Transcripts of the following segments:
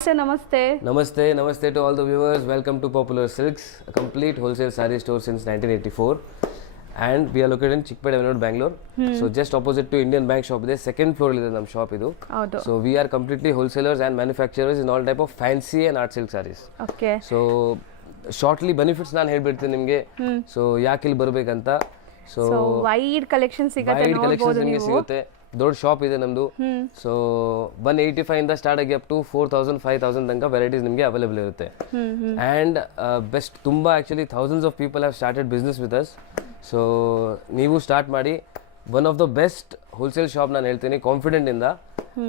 Namaste. Namaste to all the viewers. Welcome to Popular Silks, a complete wholesale saree store since 1984. And we are located in Chickpet Avenue, Bangalore. So just opposite to Indian Bank shop, second floor is our shop. So we are completely wholesalers and manufacturers in all type of fancy and art silk sarees. Okay. So shortly benefits ನಾನು ಹೇಳ್ಬಿಡ್ತೀನಿ ನಿಮಗೆ. So ಯಾಕೆ ಇಲ್ಲಿ ಬರಬೇಕಂತ. So wide collection ಸಿಗುತ್ತೆ ನೋಡಬಹುದು ನೀವು. ಸಿಗುತ್ತೆ. ದೊಡ್ಡ ಶಾಪ್ ಇದೆ ನಮ್ದು. ಸೊ 185 ಇಂದ ಸ್ಟಾರ್ಟ್ ಆಗಿ ಅಪ್ ಟು 4000 5000 ತನಕ ವೆರೈಟೀಸ್ ನಿಮಗೆ ಅವೈಲೇಬಲ್ ಇರುತ್ತೆ. ಅಂಡ್ ಬೆಸ್ಟ್ ತುಂಬಾ actually thousands of people have started business with us. So ನೀವು ಸ್ಟಾರ್ಟ್ ಮಾಡಿ one of the best wholesale shop ನಾನು ಹೇಳ್ತೀನಿ ಕಾನ್ಫಿಡೆಂಟ್ ಇಂದ.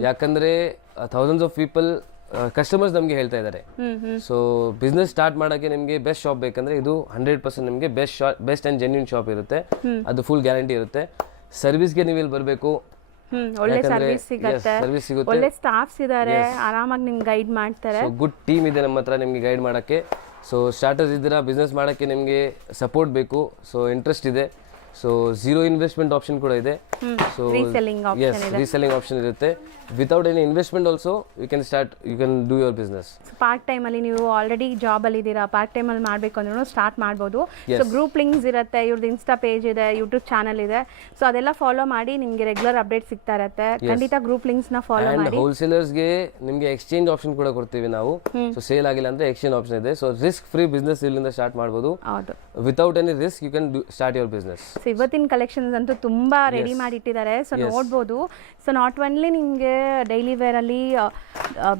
ಯಾಕಂದ್ರೆ ಥೌಸಂಡ್ಸ್ ಆಫ್ ಪೀಪಲ್ ಕಸ್ಟಮರ್ಸ್ ನಮಗೆ ಹೇಳ್ತಾ ಇದ್ದಾರೆ. ಸೊ ಬಿಸ್ನೆಸ್ ಸ್ಟಾರ್ಟ್ ಮಾಡೋಕ್ಕೆ ನಿಮಗೆ ಬೆಸ್ಟ್ ಶಾಪ್ ಬೇಕಂದ್ರೆ ಇದು 100% ನಿಮಗೆ ಬೆಸ್ಟ್ ಅಂಡ್ ಜೆನ್ಯೂನ್ ಶಾಪ್ ಇರುತ್ತೆ. ಅದು ಫುಲ್ ಗ್ಯಾರಂಟಿ ಇರುತ್ತೆ. ಸರ್ವಿಸ್ಗೆ ನೀವು ಇಲ್ಲಿ ಬರಬೇಕು. ಒಳ್ಳೆ ಸರ್ವಿಸ್ ಸಿಗುತ್ತೆ, ಒಳ್ಳೆ ಸ್ಟಾಫ್ಸ್ ಇದ್ದಾರೆ, ಆರಾಮಾಗಿ ನಿಮ್ಗೆ ಗೈಡ್ ಮಾಡ್ತಾರೆ. ಗುಡ್ ಟೀಮ್ ಇದೆ ನಮ್ಮ ಹತ್ರ ನಿಮಗೆ ಗೈಡ್ ಮಾಡೋಕ್ಕೆ. ಸೊ ಸ್ಟಾರ್ಟರ್ಸ್ ಇದ್ದೀರಾ, ಬಿಸ್ನೆಸ್ ಮಾಡೋಕ್ಕೆ ನಿಮಗೆ ಸಪೋರ್ಟ್ ಬೇಕು, ಸೊ ಇಂಟ್ರೆಸ್ಟ್ ಇದೆ, ಸೊ ಝೀರೋ ಇನ್ವೆಸ್ಟ್ಮೆಂಟ್ ಆಪ್ಷನ್ ಕೂಡ ಇದೆ. ಸೊ ರೀಸೆಲ್ಲಿಂಗ್ ಆಪ್ಷನ್ ಇರುತ್ತೆ. Without any investment also you can do your business. Part time ಅಲ್ಲಿ ನೀವು ಆಲ್ರೆಡಿ ಜಾಬ್ ಅಲ್ಲಿ ಇದ್ದೀರಾ, ಪಾರ್ಟ್ ಟೈಮ್ ಅಲ್ಲಿ ಮಾಡಬೇಕು ಅಂದ್ರೂ ಸ್ಟಾರ್ಟ್ ಮಾಡ್ಬೋದು. ಸೊ ಗ್ರೂಪ್ ಲಿಂಕ್ಸ್ ಇರುತ್ತೆ, ಇವ್ರದ್ದು ಇನ್ಸ್ಟಾ ಪೇಜ್ ಇದೆ, ಯೂಟ್ಯೂಬ್ ಚಾನಲ್ ಇದೆ. ಸೊ ಅದೆಲ್ಲ ಫಾಲೋ ಮಾಡಿ ನಿಮಗೆ ರೆಗ್ಯುಲರ್ ಅಪ್ಡೇಟ್ ಸಿಗ್ತಾ ಇರುತ್ತೆ. ಖಂಡಿತ ಗ್ರೂಪ್ ಲಿಂಕ್ಸ್ ನ ಫಾಲೋ ಮಾಡಿ. ಹೋಲ್ಸೇಲರ್ಸ್ಗೆ ನಿಮಗೆ ಎಕ್ಸ್ಚೇಂಜ್ ಆಪ್ಷನ್ ಕೂಡ ಕೊಡ್ತೀವಿ ನಾವು. ಸೊ ಸೇಲ್ ಆಗಿಲ್ಲ ಅಂದ್ರೆ ಎಕ್ಸ್ಚೇಂಜ್ ಆಪ್ಷನ್ ಇದೆ. ಸೊ ರಿಸ್ಕ್ ಫ್ರೀ ಬಿಸ್ನೆಸ್ ಇಲ್ಲಿಂದ ಸ್ಟಾರ್ಟ್ ಮಾಡಬಹುದು. Without any risk you can start your business. So ಇವತ್ತಿನ ಕಲೆಕ್ಷನ್ಸ್ ಅಂತೂ ತುಂಬಾ ರೆಡಿ ಮಾಡಿ ಇಟ್ಟಿದ್ದಾರೆ. ಸೊ ನೋಡ್ಬೋದು. ಸೊ ನಾಟ್ ಓನ್ಲಿ ನಿಮಗೆ ಡೈಲಿ ವೇರ್ ಅಲ್ಲಿ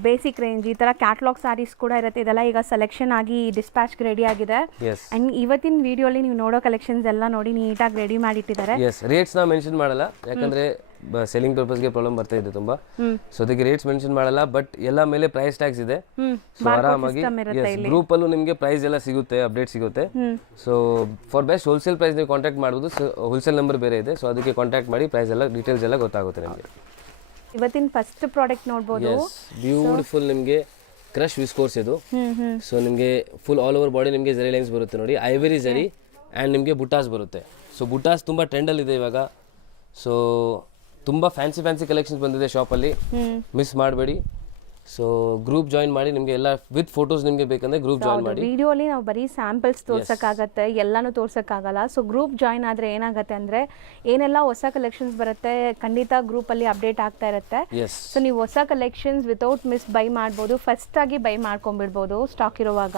ಬೇಸಿಕ್ ರೇಂಜ್ ಈ ತರ ಕ್ಯಾಟಲಾಗ್ ಸಾರೀಸ್ ಕೂಡ ಇರುತ್ತೆ. ಇದೆಲ್ಲ ಈಗ ಸೆಲೆಕ್ಷನ್ ಆಗಿ ಡಿಸ್ಪ್ಯಾಚ್ ರೆಡಿ ಆಗಿದೆ. ಅಂಡ್ ಇವತ್ತಿನ ವಿಡಿಯೋಲಿ ನೀವು ನೋಡೋ ಕಲೆಕ್ಷನ್ಸ್ ಎಲ್ಲ ನೋಡಿ ನೀಟಾಗಿ ರೆಡಿ ಮಾಡಿ ಇಟ್ಟಿದ್ದಾರೆ. ರೇಟ್ಸ್ ನಾವು ಮೆನ್ಷನ್ ಮಾಡಲ್ಲ, ಯಾಕಂದ್ರೆ ಸೆಲ್ಲಿಂಗ್ ಪರ್ಪಸ್ಗೆ ಪ್ರಾಬ್ಲಮ್ ಬರ್ತಾ ಇದೆ ತುಂಬಾ. ಸೊ ಅದಕ್ಕೆ ರೇಟ್ಸ್ ಮೆನ್ಷನ್ ಮಾಡಲ್ಲ, ಬಟ್ ಎಲ್ಲ ಮೇಲೆ ಪ್ರೈಸ್ ಟ್ಯಾಗ್ಸ್ ಇದೆ. ಸೊ ಆರಾಮಾಗಿ ಗ್ರೂಪ್ ಅಲ್ಲೂ ನಿಮಗೆ ಪ್ರೈಸ್ ಎಲ್ಲ ಸಿಗುತ್ತೆ, ಅಪ್ಡೇಟ್ ಸಿಗುತ್ತೆ. So for best wholesale price ನೀವು ಕಾಂಟ್ಯಾಕ್ಟ್ ಮಾಡಬಹುದು. ಹೋಲ್ಸೇಲ್ ನಂಬರ್ ಬೇರೆ ಇದೆ, ಸೊ ಅದಕ್ಕೆ ಕಾಂಟ್ಯಾಕ್ಟ್ ಮಾಡಿ ಪ್ರೈಸ್ ಎಲ್ಲ ಡೀಟೇಲ್ಸ್ ಎಲ್ಲ ಗೊತ್ತಾಗುತ್ತೆ ನಿಮಗೆ. ಇವತ್ತಿನ ಫಸ್ಟ್ ಪ್ರಾಡಕ್ಟ್ ನೋಡಬಹುದು. ಬ್ಯೂಟಿಫುಲ್ ನಿಮಗೆ ಕ್ರಶ್ ವಿಸ್ಕೋರ್ಸ್ ಇದು. ಸೊ ನಿಮಗೆ ಫುಲ್ ಆಲ್ ಓವರ್ ಬಾಡಿ ನಿಮಗೆ ಜರಿ ಲೈನ್ಸ್ ಬರುತ್ತೆ ನೋಡಿ, ಐವರಿ ಜರಿ ಅಂಡ್ ನಿಮಗೆ ಬುಟಾಸ್ ಬರುತ್ತೆ. ಸೊ ಬುಟಾಸ್ ತುಂಬಾ ಟ್ರೆಂಡ್ ಅಲ್ಲಿ ಇದೆ ಇವಾಗ. ಸೊ ತುಂಬಾ ಫ್ಯಾನ್ಸಿ ಕಲೆಕ್ಷನ್ಸ್ ಬಂದಿದೆ ಶಾಪಲ್ಲಿ, ಮಿಸ್ ಮಾಡಬೇಡಿ. ಸೊ ಗ್ರೂಪ್ ಜಾಯಿನ್ ಮಾಡಿ, ನಿಮಗೆ ಎಲ್ಲ ವಿತ್ ಫೋಟೋಸ್ ನಿಮಗೆ ಬೇಕಂದ್ರೆ ಗ್ರೂಪ್ ಜಾಯಿನ್ ಮಾಡಿ. ವಿಡಿಯೋಲಿ ನಾವು ಬರೀ ಸ್ಯಾಂಪಲ್ಸ್ ತೋರ್ಸಕ್ಕಾಗತ್ತೆ, ಎಲ್ಲಾನು ತೋರ್ಸಕ್ಕಾಗಲ್ಲ. ಸೊ ಗ್ರೂಪ್ ಜಾಯಿನ್ ಆದ್ರೆ ಏನಾಗುತ್ತೆ ಅಂದ್ರೆ ಏನೆಲ್ಲ ಹೊಸ ಕಲೆಕ್ಷನ್ಸ್ ಬರುತ್ತೆ ಖಂಡಿತ ಗ್ರೂಪ್ ಅಲ್ಲಿ ಅಪ್ಡೇಟ್ ಆಗ್ತಾ ಇರುತ್ತೆ. ಸೊ ನೀವು ಹೊಸ ಕಲೆಕ್ಷನ್ಸ್ ವಿತೌಟ್ ಮಿಸ್ ಬೈ ಮಾಡ್ಬೋದು, ಫಸ್ಟ್ ಆಗಿ ಬೈ ಮಾಡ್ಕೊಂಡ್ಬಿಡ್ಬೋದು ಸ್ಟಾಕ್ ಇರುವಾಗ.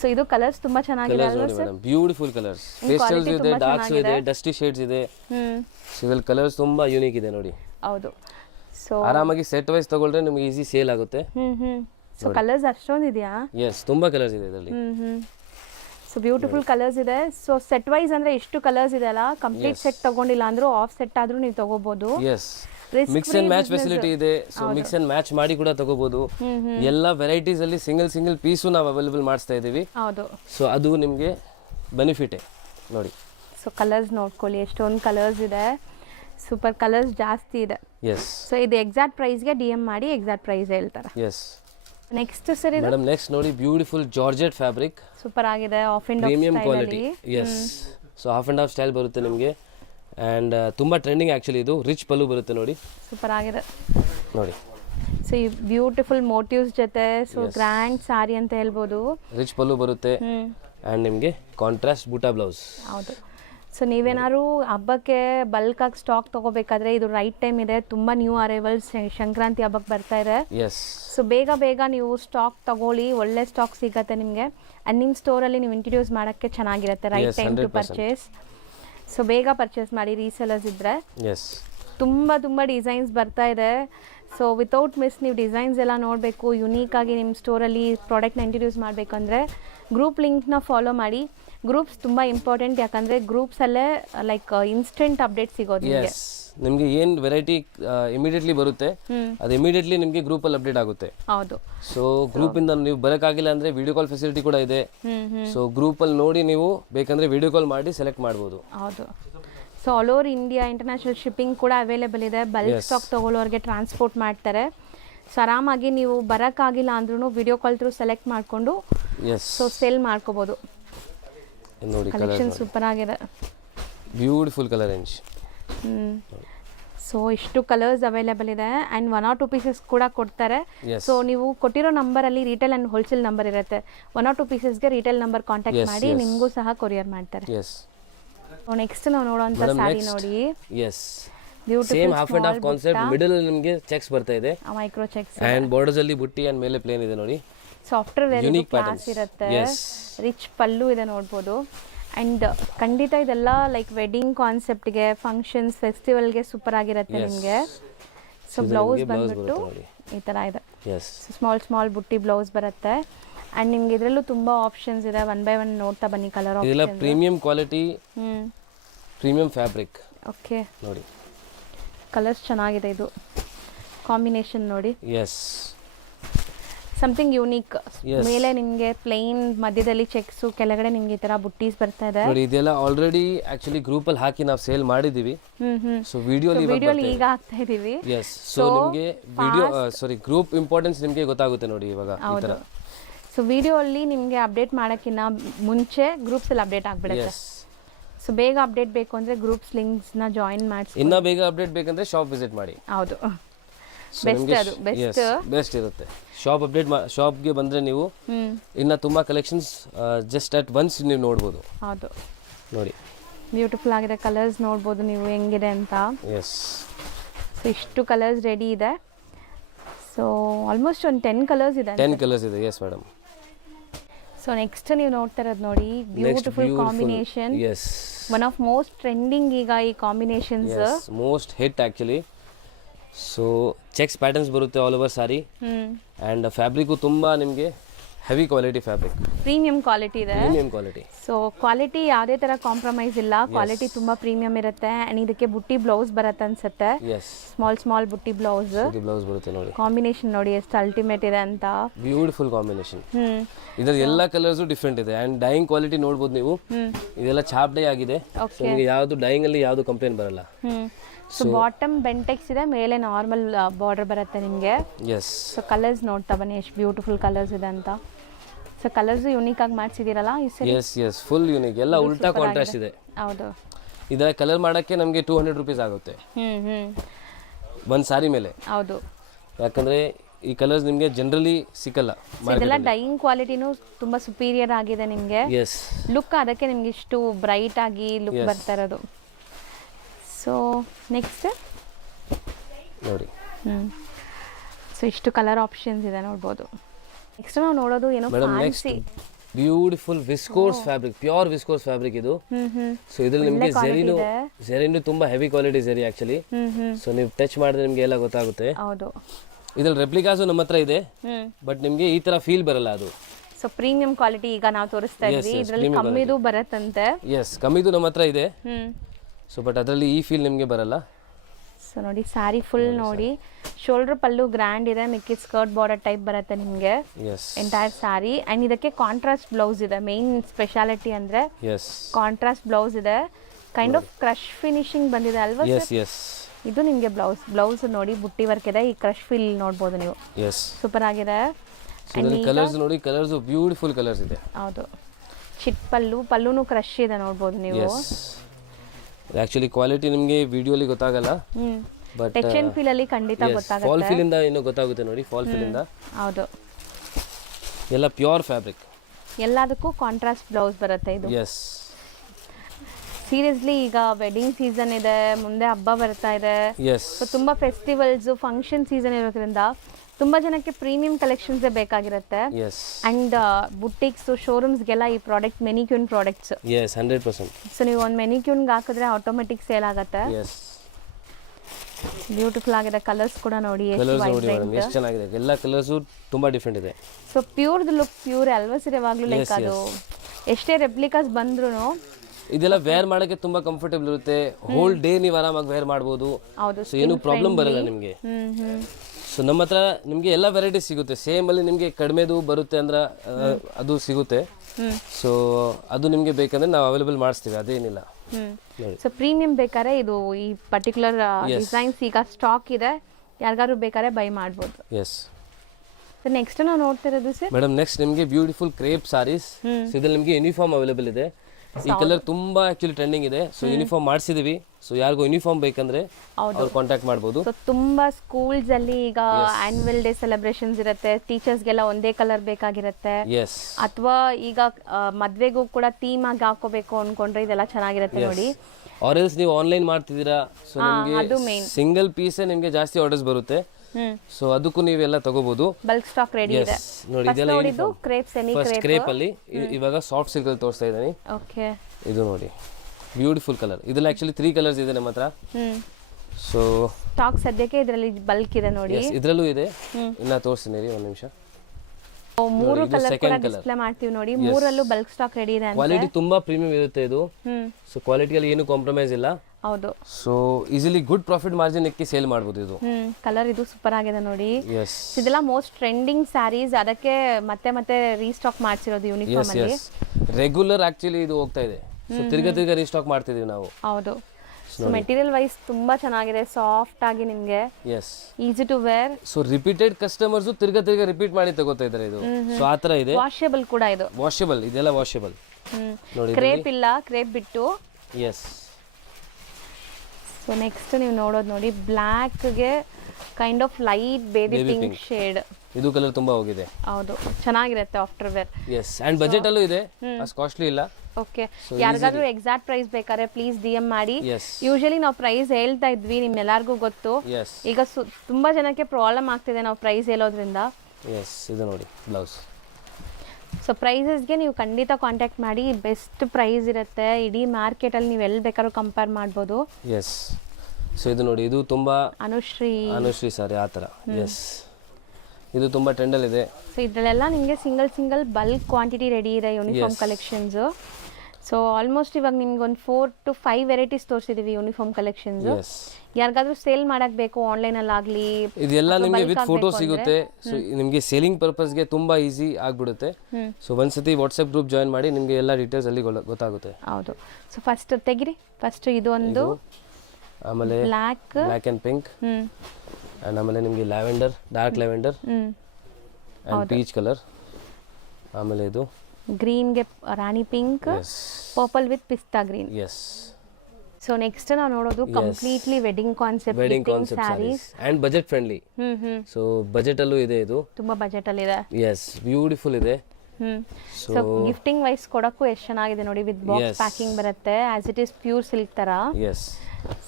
ಸೊ ಇದು ಕಲರ್ಸ್ ತುಂಬಾ ಚೆನ್ನಾಗಿದೆ ಅಲ್ವಾ ಸರ್? ಬ್ಯೂಟಿಫುಲ್ ಕಲರ್ಸ್, ಪೇಸ್ಟಲ್ಸ್ ಇದೆ, ಡಾರ್ಕ್ಸ್ ಇದೆ, ಡಸ್ಟಿ ಶೇಡ್ಸ್ ಇದೆ. ಇದರಲ್ಲಿ ಕಲರ್ಸ್ ತುಂಬಾ ಯೂನಿಕ್ ಇದೆ ನೋಡಿ. ಹೌದು. ಸೊ ಆರಾಮಾಗಿ ಸೆಟ್ ವೈಸ್ ತಗೊಳ್ರೆ ನಿಮಗೆ ಈಸಿ ಸೇಲ್ ಆಗುತ್ತೆ. ಸೊ ಕಲರ್ಸ್ ಅಷ್ಟೊಂದು ಇದೆಯಾ? ತುಂಬಾ ಕಲರ್ಸ್ ಇದೆ ಇದರಲ್ಲಿ. ಸೊ ಬ್ಯೂಟಿಫುಲ್ ಕಲರ್ಸ್ ಇದೆ. ಸೊ ಸೆಟ್ ವೈಸ್ ಅಂದ್ರೆ ಎಷ್ಟು ಕಲರ್ಸ್ ಇದೆ ಅಲ್ಲ, ಕಂಪ್ಲೀಟ್ ಸೆಟ್ ತಗೊಂಡಿಲ್ಲ ಅಂದ್ರೂ ಆಫ್ ಸೆಟ್ ಆದ್ರೂ ನೀವು ತಗೋಬಹುದು. ಮಿಕ್ಸ್ ಅಂಡ್ ಮ್ಯಾಚ್ ಫೆಸಿಲಿಟಿ ಇದೆ. ಸೊ ಮಿಕ್ಸ್ ಅಂಡ್ ಮ್ಯಾಚ್ ಮಾಡಿ ಕೂಡ ತಗೋಬಹುದು. ಎಲ್ಲ ವೆರೈಟೀಸ್ ಅಲ್ಲಿ ಸಿಂಗಲ್ ಪೀಸು ನಾವು ಅವೈಲೇಬಲ್ ಮಾಡಿಸ್ತಾ ಇದೀವಿ. ಹೌದು. ಸೊ ಅದು ನಿಮಗೆ ಬೆನಿಫಿಟ್ ನೋಡಿ. ಸೊ ಕಲರ್ಸ್ ನೋಡ್ಕೊಳ್ಳಿ, ಎಷ್ಟೊಂದು ಕಲರ್ಸ್ ಇದೆ, ಸೂಪರ್ ಕಲರ್ಸ್ ಜಾಸ್ತಿ ಇದೆ. ಸೊ ಇದು ಎಕ್ಸಾಕ್ಟ್ ಪ್ರೈಸ್ ಗೆ ಡಿಎಂ ಮಾಡಿ ಎಕ್ಸಾಕ್ಟ್ ಪ್ರೈಸ್ ಹೇಳ್ತಾರೆ. ನೆಕ್ಸ್ಟ್ ಸರ್ ಇದು ಮೇಡಮ್, ನೆಕ್ಸ್ಟ್ ನೋಡಿ ಬ್ಯೂಟಿಫುಲ್ ಜಾರ್ಜೆಟ್ ಫ್ಯಾಬ್ರಿಕ್, ಸೂಪರ್ ಆಗಿದೆ. Of and of premium quality. So half and of style ಬರುತ್ತೆ ನಿಮಗೆ. ಅಂಡ್ ತುಂಬಾ ಟ್ರೆಂಡಿಂಗ್ ಆಕ್ಚುಲಿ. ಇದು ರಿಚ್ ಪಲ್ಲು ಬರುತ್ತೆ ನೋಡಿ, ಸೂಪರ್ ಆಗಿದೆ ನೋಡಿ. ಸೊ ಈ ಬ್ಯೂಟಿಫುಲ್ ಮೋಟಿವ್ಸ್ ಜೊತೆ ಸೊ ಗ್ರ್ಯಾಂಡ್ ಸಾರಿ ಅಂತ ಹೇಳ್ಬೋದು. ರಿಚ್ ಪಲ್ಲು ಬರುತ್ತೆ ಅಂಡ್ ನಿಮಗೆ ಕಾಂಟ್ರಾಸ್ಟ್ ಬೂಟಾ ಬ್ಲೌಸ್. ಹೌದು. ಸೊ ನೀವೇನಾದ್ರು ಹಬ್ಬಕ್ಕೆ ಬಲ್ಕ್ ಆಗಿ ಸ್ಟಾಕ್ ತಗೋಬೇಕಾದ್ರೆ ಇದು ರೈಟ್ ಟೈಮ್ ಇದೆ. ತುಂಬಾ ನ್ಯೂ ಅರೈವಲ್ಸ್ ಸಂಕ್ರಾಂತಿ ಹಬ್ಬಕ್ಕೆ ಬರ್ತಾ ಇದೆ. ಸೊ ಬೇಗ ನೀವು ಸ್ಟಾಕ್ ತಗೊಳ್ಳಿ, ಒಳ್ಳೆ ಸ್ಟಾಕ್ ಸಿಗತ್ತೆ ನಿಮಗೆ. ಅಂಡ್ ನಿಮ್ಮ ಸ್ಟೋರಲ್ಲಿ ನೀವು ಇಂಟ್ರೊಡ್ಯೂಸ್ ಮಾಡೋಕ್ಕೆ ಚೆನ್ನಾಗಿರುತ್ತೆ. Right time to purchase. So ಬೇಗ ಪರ್ಚೇಸ್ ಮಾಡಿ ರೀಸೆಲರ್ಸ್ ಇದ್ರೆ. ತುಂಬಾ ಡಿಸೈನ್ಸ್ ಬರ್ತಾ ಇದೆ. ಸೊ ವಿತೌಟ್ ಮಿಸ್ ನೀವು ಡಿಸೈನ್ಸ್ ಎಲ್ಲ ನೋಡಬೇಕು, ಯುನೀಕ್ ಆಗಿ ನಿಮ್ಮ ಸ್ಟೋರಲ್ಲಿ ಪ್ರಾಡಕ್ಟ್ನ ಇಂಟ್ರೊಡ್ಯೂಸ್ ಮಾಡಬೇಕಂದ್ರೆ ಗ್ರೂಪ್ ಲಿಂಕ್ನ ಫಾಲೋ ಮಾಡಿ. ಗ್ರೂಪ್ಸ್ ತುಂಬಾ ಇಂಪಾರ್ಟೆಂಟ್, ಯಾಕಂದ್ರೆ ಗ್ರೂಪ್ಸ್ ಅಲ್ಲೇ ಲೈಕ್ ಇನ್ಸ್ಟೆಂಟ್ ಅಪ್ಡೇಟ್ ಸಿಗೋದು. ನಿಮಗೆ ಏನ್ ವೆರೈಟಿ ಇಮಿಡಿಯೇಟ್ಲಿ ಬರುತ್ತೆ ಅದು ಇಮಿಡಿಯೇಟ್ಲಿ ನಿಮಗೆ ಗ್ರೂಪ್ ಅಲ್ಲಿ ಅಪ್ಡೇಟ್ ಆಗುತ್ತೆ. ಹೌದು. ಸೊ ಗ್ರೂಪ್ ಇಂದ ನೀವು ಬರಕಾಗಿಲ್ಲ ಅಂದ್ರೆ ವಿಡಿಯೋ ಕಾಲ್ ಫೆಸಿಲಿಟಿ ಕೂಡ ಇದೆ. ಸೊ ಗ್ರೂಪ್ ಅಲ್ಲಿ ನೋಡಿ ನೀವು ಬೇಕಂದ್ರೆ ವಿಡಿಯೋ ಕಾಲ್ ಮಾಡಿ ಸೆಲೆಕ್ಟ್ ಮಾಡಬಹುದು. ಹೌದು. So all over India international shipping ಕೂಡ ಅವೈಲೇಬಲ್ ಇದೆ. ಬಲ್ಕ್ ಸ್ಟಾಕ್ ತಗೊಳ್ಳೋರಿಗೆ ಟ್ರಾನ್ಸ್ಪೋರ್ಟ್ ಮಾಡ್ತಾರೆ. ಸೊ ಆರಾಮಾಗಿ ನೀವು ಬರಕ್ಕಾಗಿಲ್ಲ ಅಂದ್ರೂ ವಿಡಿಯೋ ಕಾಲ್ ಥ್ರೂ ಸೆಲೆಕ್ಟ್ ಮಾಡಿಕೊಂಡು ಸೊ ಸೇಲ್ ಮಾಡ್ಕೋಬಹುದು. ನೋಡಿ ಕಲೆಕ್ಷನ್ ಸೂಪರ್ ಆಗಿದೆ, ಬ್ಯೂಟಿಫುಲ್ ಕಲರ್ ರೇಂಜ್. ಸೊ ಇಷ್ಟು ಕಲರ್ಸ್ ಅವೈಲೇಬಲ್ ಇದೆ ಆ್ಯಂಡ್ 1 or 2 ಪೀಸಸ್ ಕೂಡ ಕೊಡ್ತಾರೆ. ಸೊ ನೀವು ಕೊಟ್ಟಿರೋ ನಂಬರಲ್ಲಿ ರಿಟೇಲ್ ಆ್ಯಂಡ್ ಹೋಲ್ಸೇಲ್ ನಂಬರ್ ಇರುತ್ತೆ. 1 or 2 ಪೀಸಸ್ಗೆ ರಿಟೇಲ್ ನಂಬರ್ ಕಾಂಟ್ಯಾಕ್ಟ್ ಮಾಡಿ ನಿಮಗೂ ಸಹ ಕೊರಿಯರ್ ಮಾಡ್ತಾರೆ. ನೆಕ್ಸ್ಟ್ ನಾವು ನೋಡೋಂಥ ಸ್ಯಾರಿ ನೋಡಿ, same half and half concept, middle ನಿಮಗೆ ಚೆಕ್ಸ್ ಬರ್ತಾ ಇದೆ, ಮೈಕ್ರೋ ಚೆಕ್ಸ್ ಅಂಡ್ ಬಾರ್ಡರ್ಸ್ ಅಲ್ಲಿ ಬುಟ್ಟಿ ಅಂಡ್ ಮೇಲೆ ಪ್ಲೇನ್ ಇದೆ ನೋಡಿ. ಸಾಫ್ಟ್ವೇರ್ ಕ್ಲಾಸ್ ಇರುತ್ತೆ, ರಿಚ್ ಪಲ್ಲು ಇದೆ ನೋಡ್ಬೋದು. ಆ್ಯಂಡ್ ಖಂಡಿತ ಇದೆಲ್ಲ ಲೈಕ್ ವೆಡ್ಡಿಂಗ್ ಕಾನ್ಸೆಪ್ಟ್ಗೆ, ಫಂಕ್ಷನ್ಸ್, ಫೆಸ್ಟಿವಲ್ಗೆ ಸೂಪರ್ ಆಗಿರುತ್ತೆ ನಿಮಗೆ. ಸೊ ಬ್ಲೌಸ್ ಬಂದ್ಬಿಟ್ಟು ಈ ಥರ ಇದೆ, ಸ್ಮಾಲ್ ಬುಟ್ಟಿ ಬ್ಲೌಸ್ ಬರುತ್ತೆ. ಆ್ಯಂಡ್ ನಿಮ್ಗೆ ಇದರಲ್ಲೂ ತುಂಬ ಆಪ್ಷನ್ಸ್ ಇದೆ. 1 by 1 ನೋಡ್ತಾ ಬನ್ನಿ colour option. Premium quality, premium fabric. Okay ನೋಡಿ ಕಲರ್ಸ್ ಚೆನ್ನಾಗಿದೆ, ಇದು ಕಾಂಬಿನೇಷನ್ ನೋಡಿ. Yes, something unique. ಮೇಲೆ ನಿಮಗೆ ಪ್ಲೇನ್, ಮಧ್ಯದಲ್ಲಿ ಚೆಕ್ಸು, ಕೆಳಗಡೆ ನಿಮಗೆ ಈ ತರ ಬುಟ್ಟೀಸ್ ಬರ್ತಾ ಇದೆ ನೋಡಿ. ಇದೆಲ್ಲ ಆಲ್ರೆಡಿ ಆಕ್ಚುಲಿ ಗ್ರೂಪ್ ಅಲ್ಲಿ ಹಾಕಿ ನಾವು ಸೇಲ್ ಮಾಡಿದೀವಿ. ಸೊ ವಿಡಿಯೋ ಈಗ ಹಾಕ್ತಾ ಇದೀವಿ. ಎಸ್, ಸೊ ನಿಮಗೆ ವಿಡಿಯೋ ಗ್ರೂಪ್ ಇಂಪಾರ್ಟೆನ್ಸ್ ನಿಮಗೆ ಗೊತ್ತಾಗುತ್ತೆ ನೋಡಿ ಇವಾಗ ಈ ತರ. ಸೊ ವಿಡಿಯೋ ಅಲ್ಲಿ ನಿಮಗೆ ಅಪ್ಡೇಟ್ ಮಾಡೋಕ್ಕಿಂತ ಮುಂಚೆ ಗ್ರೂಪ್ಸ್ ಅಲ್ಲಿ ಅಪ್ಡೇಟ್ ಆಗ್ಬಿಡುತ್ತೆ. ಸೊ ಬೇಗ ಅಪ್ಡೇಟ್ ಬೇಕು ಅಂದ್ರೆ ಗ್ರೂಪ್ಸ್ ಲಿಂಕ್ಸ್ ನ ಜಾಯಿನ್ ಮಾಡಿಸಿ. ಇನ್ನ ಬೇಗ ಅಪ್ಡೇಟ್ ಬೇಕಂದ್ರೆ ಶಾಪ್ ವಿಸಿಟ್ ಮಾಡಿ. ಹೌದು, ಬೆಸ್ಟ್ ಇರುತ್ತೆ. ಶಾಪ್ ಅಪ್ಡೇಟ್ ಶಾಪ್ಗೆ ಬಂದ್ರೆ ನೀವು ಇನ್ನ ತುಂಬಾ ಕಲೆಕ್ಷನ್ಸ್ ಜಸ್ಟ್ ಅಟ್ ಒನ್ಸ್ ನೀವು ನೋಡ್ಬೋದು. ಹೌದು ನೋಡಿ, ಬ್ಯೂಟಿಫುಲ್ ಆಗಿದೆ. ಕಲರ್ಸ್ ನೋಡ್ಬೋದು ನೀವು ಹೆಂಗಿದೆ ಅಂತ. ಎಸ್, ಸೊ ಇಷ್ಟು ಕಲರ್ಸ್ ರೆಡಿ ಇದೆ. ಸೊ ಆಲ್ಮೋಸ್ಟ್ ಒಂದು 10 ಕಲರ್ಸ್ ಇದೆ. 10 ಕಲರ್ಸ್ ಇದೆ. Yes madam. ಸೊ ನೆಕ್ಸ್ಟ್ ನೀವು ನೋಡ್ತಾ ಇರೋದು ನೋಡಿ, beautiful combination. Yes, one of most trending ಈಗ ಈ combinations. Most hit actually. So checks patterns ಬರುತ್ತೆ all over sari. And fabric ತುಂಬಾ ನಿಮಗೆ heavy quality fabric, premium quality ಇದೆ. Premium quality. ಸೊ ಕ್ವಾಲಿಟಿ ಯಾವುದೇ ತರ ಕಾಂಪ್ರಮೈಸ್ ಇಲ್ಲ, ಕ್ವಾಲಿಟಿ ತುಂಬಾ ಪ್ರೀಮಿಯಂ ಇರುತ್ತೆ. ಅಂಡ್ ಇದಕ್ಕೆ ಬುಟ್ಟಿ ಬ್ಲೌಸ್ ಬರುತ್ತೆ ಅನ್ಸುತ್ತೆ. ಸ್ಮಾಲ್ ಬುಟ್ಟಿ ಬ್ಲೌಸ್ ಬರುತ್ತೆ ನೋಡಿ. ಕಾಂಬಿನೇಷನ್ ನೋಡಿ ಎಷ್ಟು ಅಲ್ಟಿಮೇಟ್ ಇದೆ ಅಂತ. Beautiful combination. ಇದರ ಎಲ್ಲಾ ಕಲರ್ಸ್ ಡಿಫ್ರೆಂಟ್ ಇದೆ. ಅಂಡ್ ಡೈಯಿಂಗ್ ಕ್ವಾಲಿಟಿ ನೋಡಬಹುದು ನೀವು. ಇದೆಲ್ಲ ಚಾಪ್ ಡೈ ಆಗಿದೆ. ನಿಮಗೆ ಯಾವುದು ಡೈಯಿಂಗ್ ಅಲ್ಲಿ ಯಾವುದು ಕಂಪ್ಲೇಂಟ್ ಬರಲ್ಲ. ಸೊ ಬಾಟಮ್ ಬೆಂಟೆಕ್ಸ್ ಇದೆ, ಮೇಲೆ ನಾರ್ಮಲ್ ಬಾರ್ಡರ್ ಬರುತ್ತೆ ನಿಮಗೆ. ಸೊ ಕಲರ್ಸ್ ನೋಡ್ತಾ ಬನ್ನಿ ಎಷ್ಟು ಬ್ಯೂಟಿಫುಲ್ ಕಲರ್ಸ್ ಇದೆ ಅಂತ. ಸೊ ಕಲರ್ಸ್ ಯೂನಿಕ್ ಆಗಿ ಮಾಡಿಸಿದಿರಲ್ಲ ಈ ಸರಿ. Yes, full unique. ಎಲ್ಲ ಉಲ್ಟಾ ಕಾಂಟ್ರಾಸ್ಟ್ ಇದೆ. ಹೌದು, ಇದರ ಕಲರ್ ಮಾಡಕ್ಕೆ ನಮಗೆ 200 ರೂಪೀಸ್ ಆಗುತ್ತೆ ಒಂದು ಸಾರಿ ಮೇಲೆ. ಹೌದು, ಯಾಕಂದ್ರೆ ಈ ಕಲರ್ಸ್ ನಿಮಗೆ ಜನರಲಿ ಸಿಕ್ಕಲ್ಲ. ಇದೆಲ್ಲ ಡೈಯಿಂಗ್ ಕ್ವಾಲಿಟಿನೂ ತುಂಬಾ ಸುಪೀರಿಯರ್ ಆಗಿದೆ ನಿಮಗೆ. ಲುಕ್ ಅದಕ್ಕೆ ನಿಮ್ಗೆ ಇಷ್ಟು ಬ್ರೈಟ್ ಆಗಿ ಲುಕ್ ಬರ್ತಾ ಇರೋದು. ಸೊ ನೆಕ್ಸ್ಟ್ ನೋಡಿ. ಸೊ ಇಷ್ಟು ಕಲರ್ ಆಪ್ಷನ್ಸ್ ಇದೆ ನೋಡ್ಬೋದು. ನೆಕ್ಸ್ಟ್ ನಾವು ನೋಡೋದು ಏನೋ fancy beautiful viscose fabric, pure viscose fabric ಇದು. ಸೊ ಇದ್ರಲ್ಲಿ ನಿಮಗೆ ಜೆರಿನು ತುಂಬಾ heavy quality Jerry actually. So ನೀವು ಟಚ್ ಮಾಡಿದ್ರೆ ನಿಮಗೆ ಎಲ್ಲ ಗೊತ್ತಾಗುತ್ತೆ. ಹೌದು, ಇದ್ರಲ್ಲಿ ರೆಪ್ಲಿಕಾಸು ನಮ್ಮ ಹತ್ರ ಇದೆ, ಬಟ್ ನಿಮಗೆ ಈ ತರ ಫೀಲ್ ಬರಲ್ಲ ಅದು. ಸೊ ಪ್ರೀಮಿಯಂ ಕ್ವಾಲಿಟಿ ಈಗ ನಾವು ತೋರಿಸ್ತಾ ಇದ್ವಿ. ಇದರಲ್ಲಿ ಕಮ್ಮಿದು ಬರುತ್ತಂತೆ. ಎಸ್, ಕಮ್ಮಿದು ನಮ್ಮ ಹತ್ರ ಇದೆ. ಸೊ ಬಟ್ ಅದರಲ್ಲಿ ಈ ಫೀಲ್ ನಿಮಗೆ ಬರಲ್ಲ. ಸೊ ನೋಡಿ ಸ್ಯಾರಿ ಫುಲ್ ನೋಡಿ, ಶೋಲ್ಡರ್ ಪಲ್ಲು ಗ್ರ್ಯಾಂಡ್ ಇದೆ, ಮಿಕ್ಕಿ ಸ್ಕರ್ಟ್ ಬಾರ್ಡರ್ ಟೈಪ್ ಬರುತ್ತೆ ನಿಮಗೆ ಎಂಟೈರ್ ಸ್ಯಾರಿ. ಅಂಡ್ ಇದಕ್ಕೆ ಕಾಂಟ್ರಾಸ್ಟ್ ಬ್ಲೌಸ್ ಇದೆ. ಮೇನ್ ಸ್ಪೆಷಾಲಿಟಿ ಅಂದ್ರೆ ಕಾಂಟ್ರಾಸ್ಟ್ ಬ್ಲೌಸ್ ಇದೆ. ಕೈಂಡ್ ಆಫ್ ಕ್ರಶ್ ಫಿನಿಶಿಂಗ್ ಬಂದಿದೆ ಅಲ್ವಾ ಸರ್? ಇದು ನಿಮಗೆ ಬ್ಲೌಸ್ ನೋಡಿ ಬುಟ್ಟಿ ವರ್ಕ್ ಇದೆ. ಈ ಕ್ರಶ್ ಫೀಲ್ ನೋಡ್ಬೋದು ನೀವು. ಸೂಪರ್ ಆಗಿದೆ. ಕಲರ್ಸ್ ನೋಡಿ, ಕಲರ್ಸ್ ಬ್ಯೂಟಿಫುಲ್ ಕಲರ್ಸ್ ಇದೆ. ಹೌದು, ಚಿಟ್ ಪಲ್ಲುನು ಕ್ರಶ್ ಇದೆ ನೋಡ್ಬೋದು ನೀವು. ಆಕ್ಚುಲಿ ಕ್ವಾಲಿಟಿ ನಿಮಗೆ ವಿಡಿಯೋಲಿ ಗೊತ್ತಾಗಲ್ಲ, ಬಟ್ ಟಚ್ ಅಂಡ್ ಫೀಲ್ ಅಲ್ಲಿ ಖಂಡಿತ ಗೊತ್ತಾಗುತ್ತೆ. ಫಾಲ್ ಫೀಲ್ ಇಂದ ಏನೋ ಗೊತ್ತಾಗುತ್ತೆ ನೋಡಿ. ಫಾಲ್ ಫೀಲ್ ಇಂದ ಹೌದು, ಎಲ್ಲ ಪ್ಯೂರ್ ಫ್ಯಾಬ್ರಿಕ್. ಎಲ್ಲದಕ್ಕೂ ಕಾಂಟ್ರಾಸ್ಟ್ ಬ್ಲೌಸ್ ಬರುತ್ತೆ ಇದು. ಸೀರಿಯಸ್ಲಿ ಈಗ ವೆಡ್ಡಿಂಗ್ ಸೀಸನ್ ಇದೆ, ಮುಂದೆ ಹಬ್ಬ ಬರ್ತಾ ಇದೆ. ಸೊ ತುಂಬಾ ಫೆಸ್ಟಿವಲ್ಸ್, ಫಂಕ್ಷನ್ ಸೀಸನ್ ಇರೋದ್ರಿಂದ ತುಂಬಾ ಜನಕ್ಕೆ ಪ್ರೀಮಿಯಂ ಕಲೆಕ್ಷನ್ಸ್ ಬೇಕಾಗಿರುತ್ತೆ. ಅಂಡ್ ಬುಟಿಕ್ಸ್, ಶೋರೂಮ್ಸ್ಗೆಲ್ಲ ಈ ಪ್ರಾಡಕ್ಟ್ ಮೆನಿಕ್ಯೂನ್ ಪ್ರಾಡಕ್ಟ್ಸ್. 100%. ಸೊ ನೀವು ಒಂದು ಮೆನಿಕ್ಯೂನ್ಗೆ ಹಾಕಿದ್ರೆ ಆಟೋಮೆಟಿಕ್ ಸೇಲ್ ಆಗುತ್ತೆ. ಬ್ಯೂಟಿಫುಲ್ ಆಗಿದೆ. ಕಲರ್ಸ್ ಕೂಡ ನೋಡಿ ಎಷ್ಟು ಚೆನ್ನಾಗಿದೆ. ಎಲ್ಲ ಕಲರ್ಸ್ ತುಂಬಾ ಡಿಫರೆಂಟ್ ಇದೆ. ಸೊ ಪ್ಯೂರ್ ಲುಕ್ ಪ್ಯೂರ್ ಅಲ್ವಾ ಸರ್? ಯಾವಾಗಲೂ ಲೈಕ್ ಅದು ಎಷ್ಟೇ ರೆಪ್ಲಿಕಾಸ್ ಬಂದ್ರೂ ಇದೆಲ್ಲ ವೇರ್ ಮಾಡಕ್ಕೆ ತುಂಬಾ ಕಂಫರ್ಟಬಲ್ ಇರುತ್ತೆ. ಹೋಲ್ ಡೇ ನೀವು ಆರಾಮಾಗಿ ವೇರ್ ಮಾಡಬಹುದು. ಸೊ ಏನು ಪ್ರಾಬ್ಲಮ್ ಬರಲ್ಲ ನಿಮಗೆ. ಸೊ ನಮ್ಮ ಹತ್ರ ನಿಮಗೆ ಎಲ್ಲ ವೆರೈಟೀಸ್ ಸಿಗುತ್ತೆ. ಸೇಮ್ ಅಲ್ಲಿ ನಿಮಗೆ ಕಡಿಮೆದು ಬರುತ್ತೆ ಅಂದ್ರೆ ಅದು ಸಿಗುತ್ತೆ. ಸೊ ಅದು ನಿಮಗೆ ಬೇಕಂದ್ರೆ ನಾವು ಅವೈಲೇಬಲ್ ಮಾಡಿಸ್ತೀವಿ, ಅದೇನಿಲ್ಲ. ಸೊ ಪ್ರೀಮಿಯಂ ಬೇಕಾದ್ರೆ ಇದು ಈ ಪರ್ಟಿಕ್ಯುಲರ್ ಡಿಸೈನ್ಸ್ ಈಗ ಸ್ಟಾಕ್ ಇದೆ, ಯಾರಿಗಾದ್ರು ಬೇಕಾದ್ರೆ ಬೈ ಮಾಡ್ಬೋದು. ನೆಕ್ಸ್ಟ್ ನಾವು ನೋಡ್ತಿರೋದು ಸರ್ ಮೇಡಮ್, ನೆಕ್ಸ್ಟ್ ನಿಮಗೆ ಬ್ಯೂಟಿಫುಲ್ ಕ್ರೇಪ್ ಸಾರೀಸ್. ಇದ್ರಲ್ಲಿ ನಿಮಗೆ ಯೂನಿಫಾರ್ಮ್ ಅವೈಲೇಬಲ್ ಇದೆ. ಈ ಕಲರ್ ತುಂಬಾ ಆಕ್ಚುಲಿ ಟ್ರೆಂಡಿಂಗ್ ಇದೆ. ಸೊ ಯೂನಿಫಾರ್ಮ್ ಮಾಡಿಸಿದೀವಿ. ಸೊ ಯಾರಿಗೂ ಯೂನಿಫಾರ್ಮ್ ಬೇಕಂದ್ರೆ ಅವ್ರು ಕಾಂಟ್ಯಾಕ್ಟ್ ಮಾಡ್ಬೋದು. ಸೊ ತುಂಬಾ ಸ್ಕೂಲ್ಸ್ ಅಲ್ಲಿ ಈಗ ಆನ್ಯುವಲ್ ಡೇ ಸೆಲೆಬ್ರೇಷನ್ಸ್ ಇರುತ್ತೆ, ಟೀಚರ್ಸ್ಗೆಲ್ಲ ಒಂದೇ ಕಲರ್ ಬೇಕಾಗಿರುತ್ತೆ, ಎಸ್ ಅಥವಾ ಈಗ ಮದ್ವೆಗೂ ಕೂಡ ಥೀಮ್ ಆಗಿ ಹಾಕೋಬೇಕು ಅನ್ಕೊಂಡ್ರೆ ಇದೆಲ್ಲ ಚೆನ್ನಾಗಿರುತ್ತೆ ನೋಡಿ. ಆರ್ ಎಲ್ಸ್ ನೀವು ಆನ್ಲೈನ್ ಮಾಡ್ತಿದ್ದೀರಾ, ಸೊ ನಿಮಗೆ ಸಿಂಗಲ್ ಪೀಸೇ ನಿಮಗೆ ಜಾಸ್ತಿ ಆರ್ಡರ್ಸ್ ಬರುತ್ತೆ. ಸೊ ಅದಕ್ಕೂ ನೀವೆಲ್ಲ ತಗೋಬಹುದು. ಬಲ್ಕ್ ಸ್ಟಾಕ್ ರೆಡಿ ಇದೆ ನೋಡಿ. ಇದೆಲ್ಲ ಕ್ರೇಪ್ ಸೆಮಿ ಕ್ರೇಪ್ ಅಲ್ಲಿ ಇವಾಗ ಸಾಫ್ಟ್ ಸಿಲ್ಕ್ ಅಲ್ಲಿ ತೋರಿಸ್ತಾ ಇದ್ದೀನಿ. ಓಕೆ, ಇದು ನೋಡಿ ಬ್ಯೂಟಿಫುಲ್ ಕಲರ್. ಇದೆಲ್ಲ ಆಕ್ಚುಲಿ 3 ಕಲರ್ಸ್ ಇದೆ ನಮ್ಮ ಹತ್ರ. ಸೊ ಸ್ಟಾಕ್ ಸದ್ಯಕ್ಕೆ ಇದರಲ್ಲಿ ಬಲ್ಕ್ ಇದೆ ನೋಡಿ. ಇದರಲ್ಲೂ ಇದೆ, ಇನ್ನ ತೋರಿಸ್ತೀನಿ ಒಂದು ನಿಮಿಷ. 3 ಕಲರ್ ಕೂಡ ಡಿಸ್ಪ್ಲೇ ಮಾಡ್ತೀವಿ ನೋಡಿ. 3ರಲ್ಲೂ ಬಲ್ಕ್ ಸ್ಟಾಕ್ ರೆಡಿ ಇದೆ. ಕ್ವಾಲಿಟಿ ತುಂಬಾ ಪ್ರೀಮಿಯಂ ಇರುತ್ತೆ ಇದು. ಸೊ ಕ್ವಾಲಿಟಿಯಲ್ಲಿ ಏನು ಕಾಂಪ್ರಮೈಸ್ ಇಲ್ಲ. ಹೌದು. So easily good profit margin ಇಕ್ಕಿ ಸೇಲ್ ಮಾಡಬಹುದು ಇದು. ಕಲರ್ ಇದು ಸೂಪರ್ ಆಗಿದೆ ನೋಡಿ. ಎಸ್, ಇದೆಲ್ಲ ಮೋಸ್ಟ್ ಟ್ರೆಂಡಿಂಗ್ ಸ್ಯಾರೀಸ್, ಅದಕ್ಕೆ ಮತ್ತೆ ಮತ್ತೆ ರೀಸ್ಟಾಕ್ ಮಾಡ್ಸಿರೋದು ಯೂನಿಫಾರ್ಮ್ ಅಲ್ಲಿ. ರೆಗ್ಯುಲರ್ ಆಕ್ಚುಲಿ ಇದು ಹೋಗ್ತಾ ಇದೆ. ಸೊ ತಿರ್ಗಾ ರೀಸ್ಟಾಕ್ ಮಾಡ್ತಿದೀವಿ ನಾವು. ಹೌದು. ಸೊ ಮೆಟೀರಿಯಲ್ ವೈಸ್ ತುಂಬಾ ಚೆನ್ನಾಗಿದೆ, ಸಾಫ್ಟ್ ಆಗಿ ನಿಮಗೆ. Yes, easy to wear. So repeated customers ತಿರ್ಗಾ ರಿಪೀಟ್ ಮಾಡಿ ತಗೋತಾ ಇದ್ದಾರೆ ಇದು. ಸೊ ಆ ತರ ಇದೆ. ವಾಷೇಬಲ್ ಕೂಡ ಇದು. ವಾಷೇಬಲ್, ಇದೆಲ್ಲ ವಾಷೇಬಲ್ ನೋಡಿ. ಕ್ರೇಪ್ ಇಲ್ಲ, ಕ್ರೇಪ್ ಬಿಟ್ಟು. ಎಸ್. ಸೊ ನೆಕ್ಸ್ಟ್ ನೀವು ನೋಡೋದು ನೋಡಿ, ಬ್ಲ್ಯಾಕ್ ಗೆ kind of light baby pink shade. ಇದು ಕಲರ್ ತುಂಬಾ ಹೋಗಿದೆ. ಹೌದು, ಚೆನ್ನಾಗಿರುತ್ತೆ after wear. Yes, and budget ಅಲ್ಲೂ ಇದೆ, ಅಷ್ಟು ಕಾಸ್ಟ್ಲಿ ಇಲ್ಲ. ಓಕೆ, ಯಾರಿಗಾದ್ರೂ ಎಕ್ಸಾಕ್ಟ್ ಪ್ರೈಸ್ ಬೇಕಾದ್ರೆ ಪ್ಲೀಸ್ DM ಮಾಡಿ. ಯೂಶಲಿ ನಾವು ಪ್ರೈಸ್ ಹೇಳ್ತಾ ಇದ್ವಿ, ನಿಮ್ಮೆಲ್ಲರಿಗೂ ಗೊತ್ತು. ಈಗ ತುಂಬಾ ಜನಕ್ಕೆ ಪ್ರಾಬ್ಲಮ್ ಆಗ್ತಿದೆ ನಾವು ಪ್ರೈಸ್ ಹೇಳೋದ್ರಿಂದ. ಎಸ್, ಇದು ನೋಡಿ ಬ್ಲೌಸ್. ಸೊ ಪ್ರೈಸಸ್ಗೆ ನೀವು ಖಂಡಿತ ಕಾಂಟ್ಯಾಕ್ಟ್ ಮಾಡಿ, ಬೆಸ್ಟ್ ಪ್ರೈಸ್ ಇರುತ್ತೆ. ಇಡೀ ಮಾರ್ಕೆಟಲ್ಲಿ ನೀವು ಎಲ್ಲಿ ಬೇಕಾದ್ರೂ ಕಂಪೇರ್ ಮಾಡ್ಬೋದು. ಎಸ್. ಸೊ ಇದು ನೋಡಿ, ಇದು ತುಂಬಾ ಅನುಶ್ರೀ ಸಾರಿ ಆ ಥರ. ಎಸ್, ಇದು ತುಂಬಾ ಟ್ರೆಂಡಲ್ ಇದೆ. ಸೊ ಇದರಲ್ಲೆಲ್ಲ ನಿಮಗೆ ಸಿಂಗಲ್ ಬಲ್ಕ್ ಕ್ವಾಂಟಿಟಿ ರೆಡಿ ಇದೆ ಯೂನಿಫಾರ್ಮ್ ಕಲೆಕ್ಷನ್ಸ್. ಸೊ ಆಲ್ಮೋಸ್ಟ್ ಇವಾಗ ನಿಮ್ಗೆ ಒಂದು 4 to 5 ವೆರೈಟೀಸ್ ತೋರಿಸಿದೀವಿ ಯೂನಿಫಾರ್ಮ್ ಕಲೆಕ್ಷನ್ಸ್. ಯಾರಿಗಾದ್ರೂ ಸೇಲ್ ಮಾಡಕ್ ಬೇಕು ಆನ್ಲೈನ್ ಅಲ್ಲಿ ಆಗ್ಲಿ, ಇದೆಲ್ಲ ನಿಮಗೆ ವಿತ್ ಫೋಟೋ ಸಿಗುತ್ತೆ. ಸೊ ನಿಮಗೆ ಸೇಲಿಂಗ್ ಪರ್ಪಸ್ಗೆ ತುಂಬಾ ಈಸಿ ಆಗ್ಬಿಡುತ್ತೆ. ಸೊ ಒಂದ್ಸತಿ ವಾಟ್ಸ್ಆಪ್ ಗ್ರೂಪ್ ಜಾಯಿನ್ ಮಾಡಿ, ನಿಮಗೆ ಎಲ್ಲ ಡೀಟೇಲ್ಸ್ ಅಲ್ಲಿ ಗೊತ್ತಾಗುತ್ತೆ. ಹೌದು. ಸೊ ಫಸ್ಟ್ ತೆಗಿರಿ. ಫಸ್ಟ್ ಇದು ಒಂದು, ಆಮೇಲೆ ಬ್ಲ್ಯಾಕ್ ಅಂಡ್ ಪಿಂಕ್, ಅಂಡ್ ಆಮೇಲೆ ನಿಮಗೆ lavender, dark lavender and peach colour. ಆಮೇಲೆ ಇದು ಗ್ರೀನ್ ಗೆ rani pink, purple with pista green. Yes. So next ನಾವು ನೋಡೋದು completely wedding concept sarees and budget friendly. So budget ಅಲ್ಲೂ ಇದೆ, ಇದು ತುಂಬಾ ಬಜೆಟ್ ಅಲ್ಲಿ ಇದೆ. ಎಸ್, ಬ್ಯೂಟಿಫುಲ್ ಇದೆ. ಸೊ ಗಿಫ್ಟಿಂಗ್ ವೈಸ್ ಕೊಡಕ್ಕೂ ಎಷ್ಟು ಚೆನ್ನಾಗಿದೆ ನೋಡಿ, ವಿತ್ ಬಾಕ್ಸ್ ಪ್ಯಾಕಿಂಗ್ ಬರುತ್ತೆ, as it is pure silk ತರ. ಎಸ್.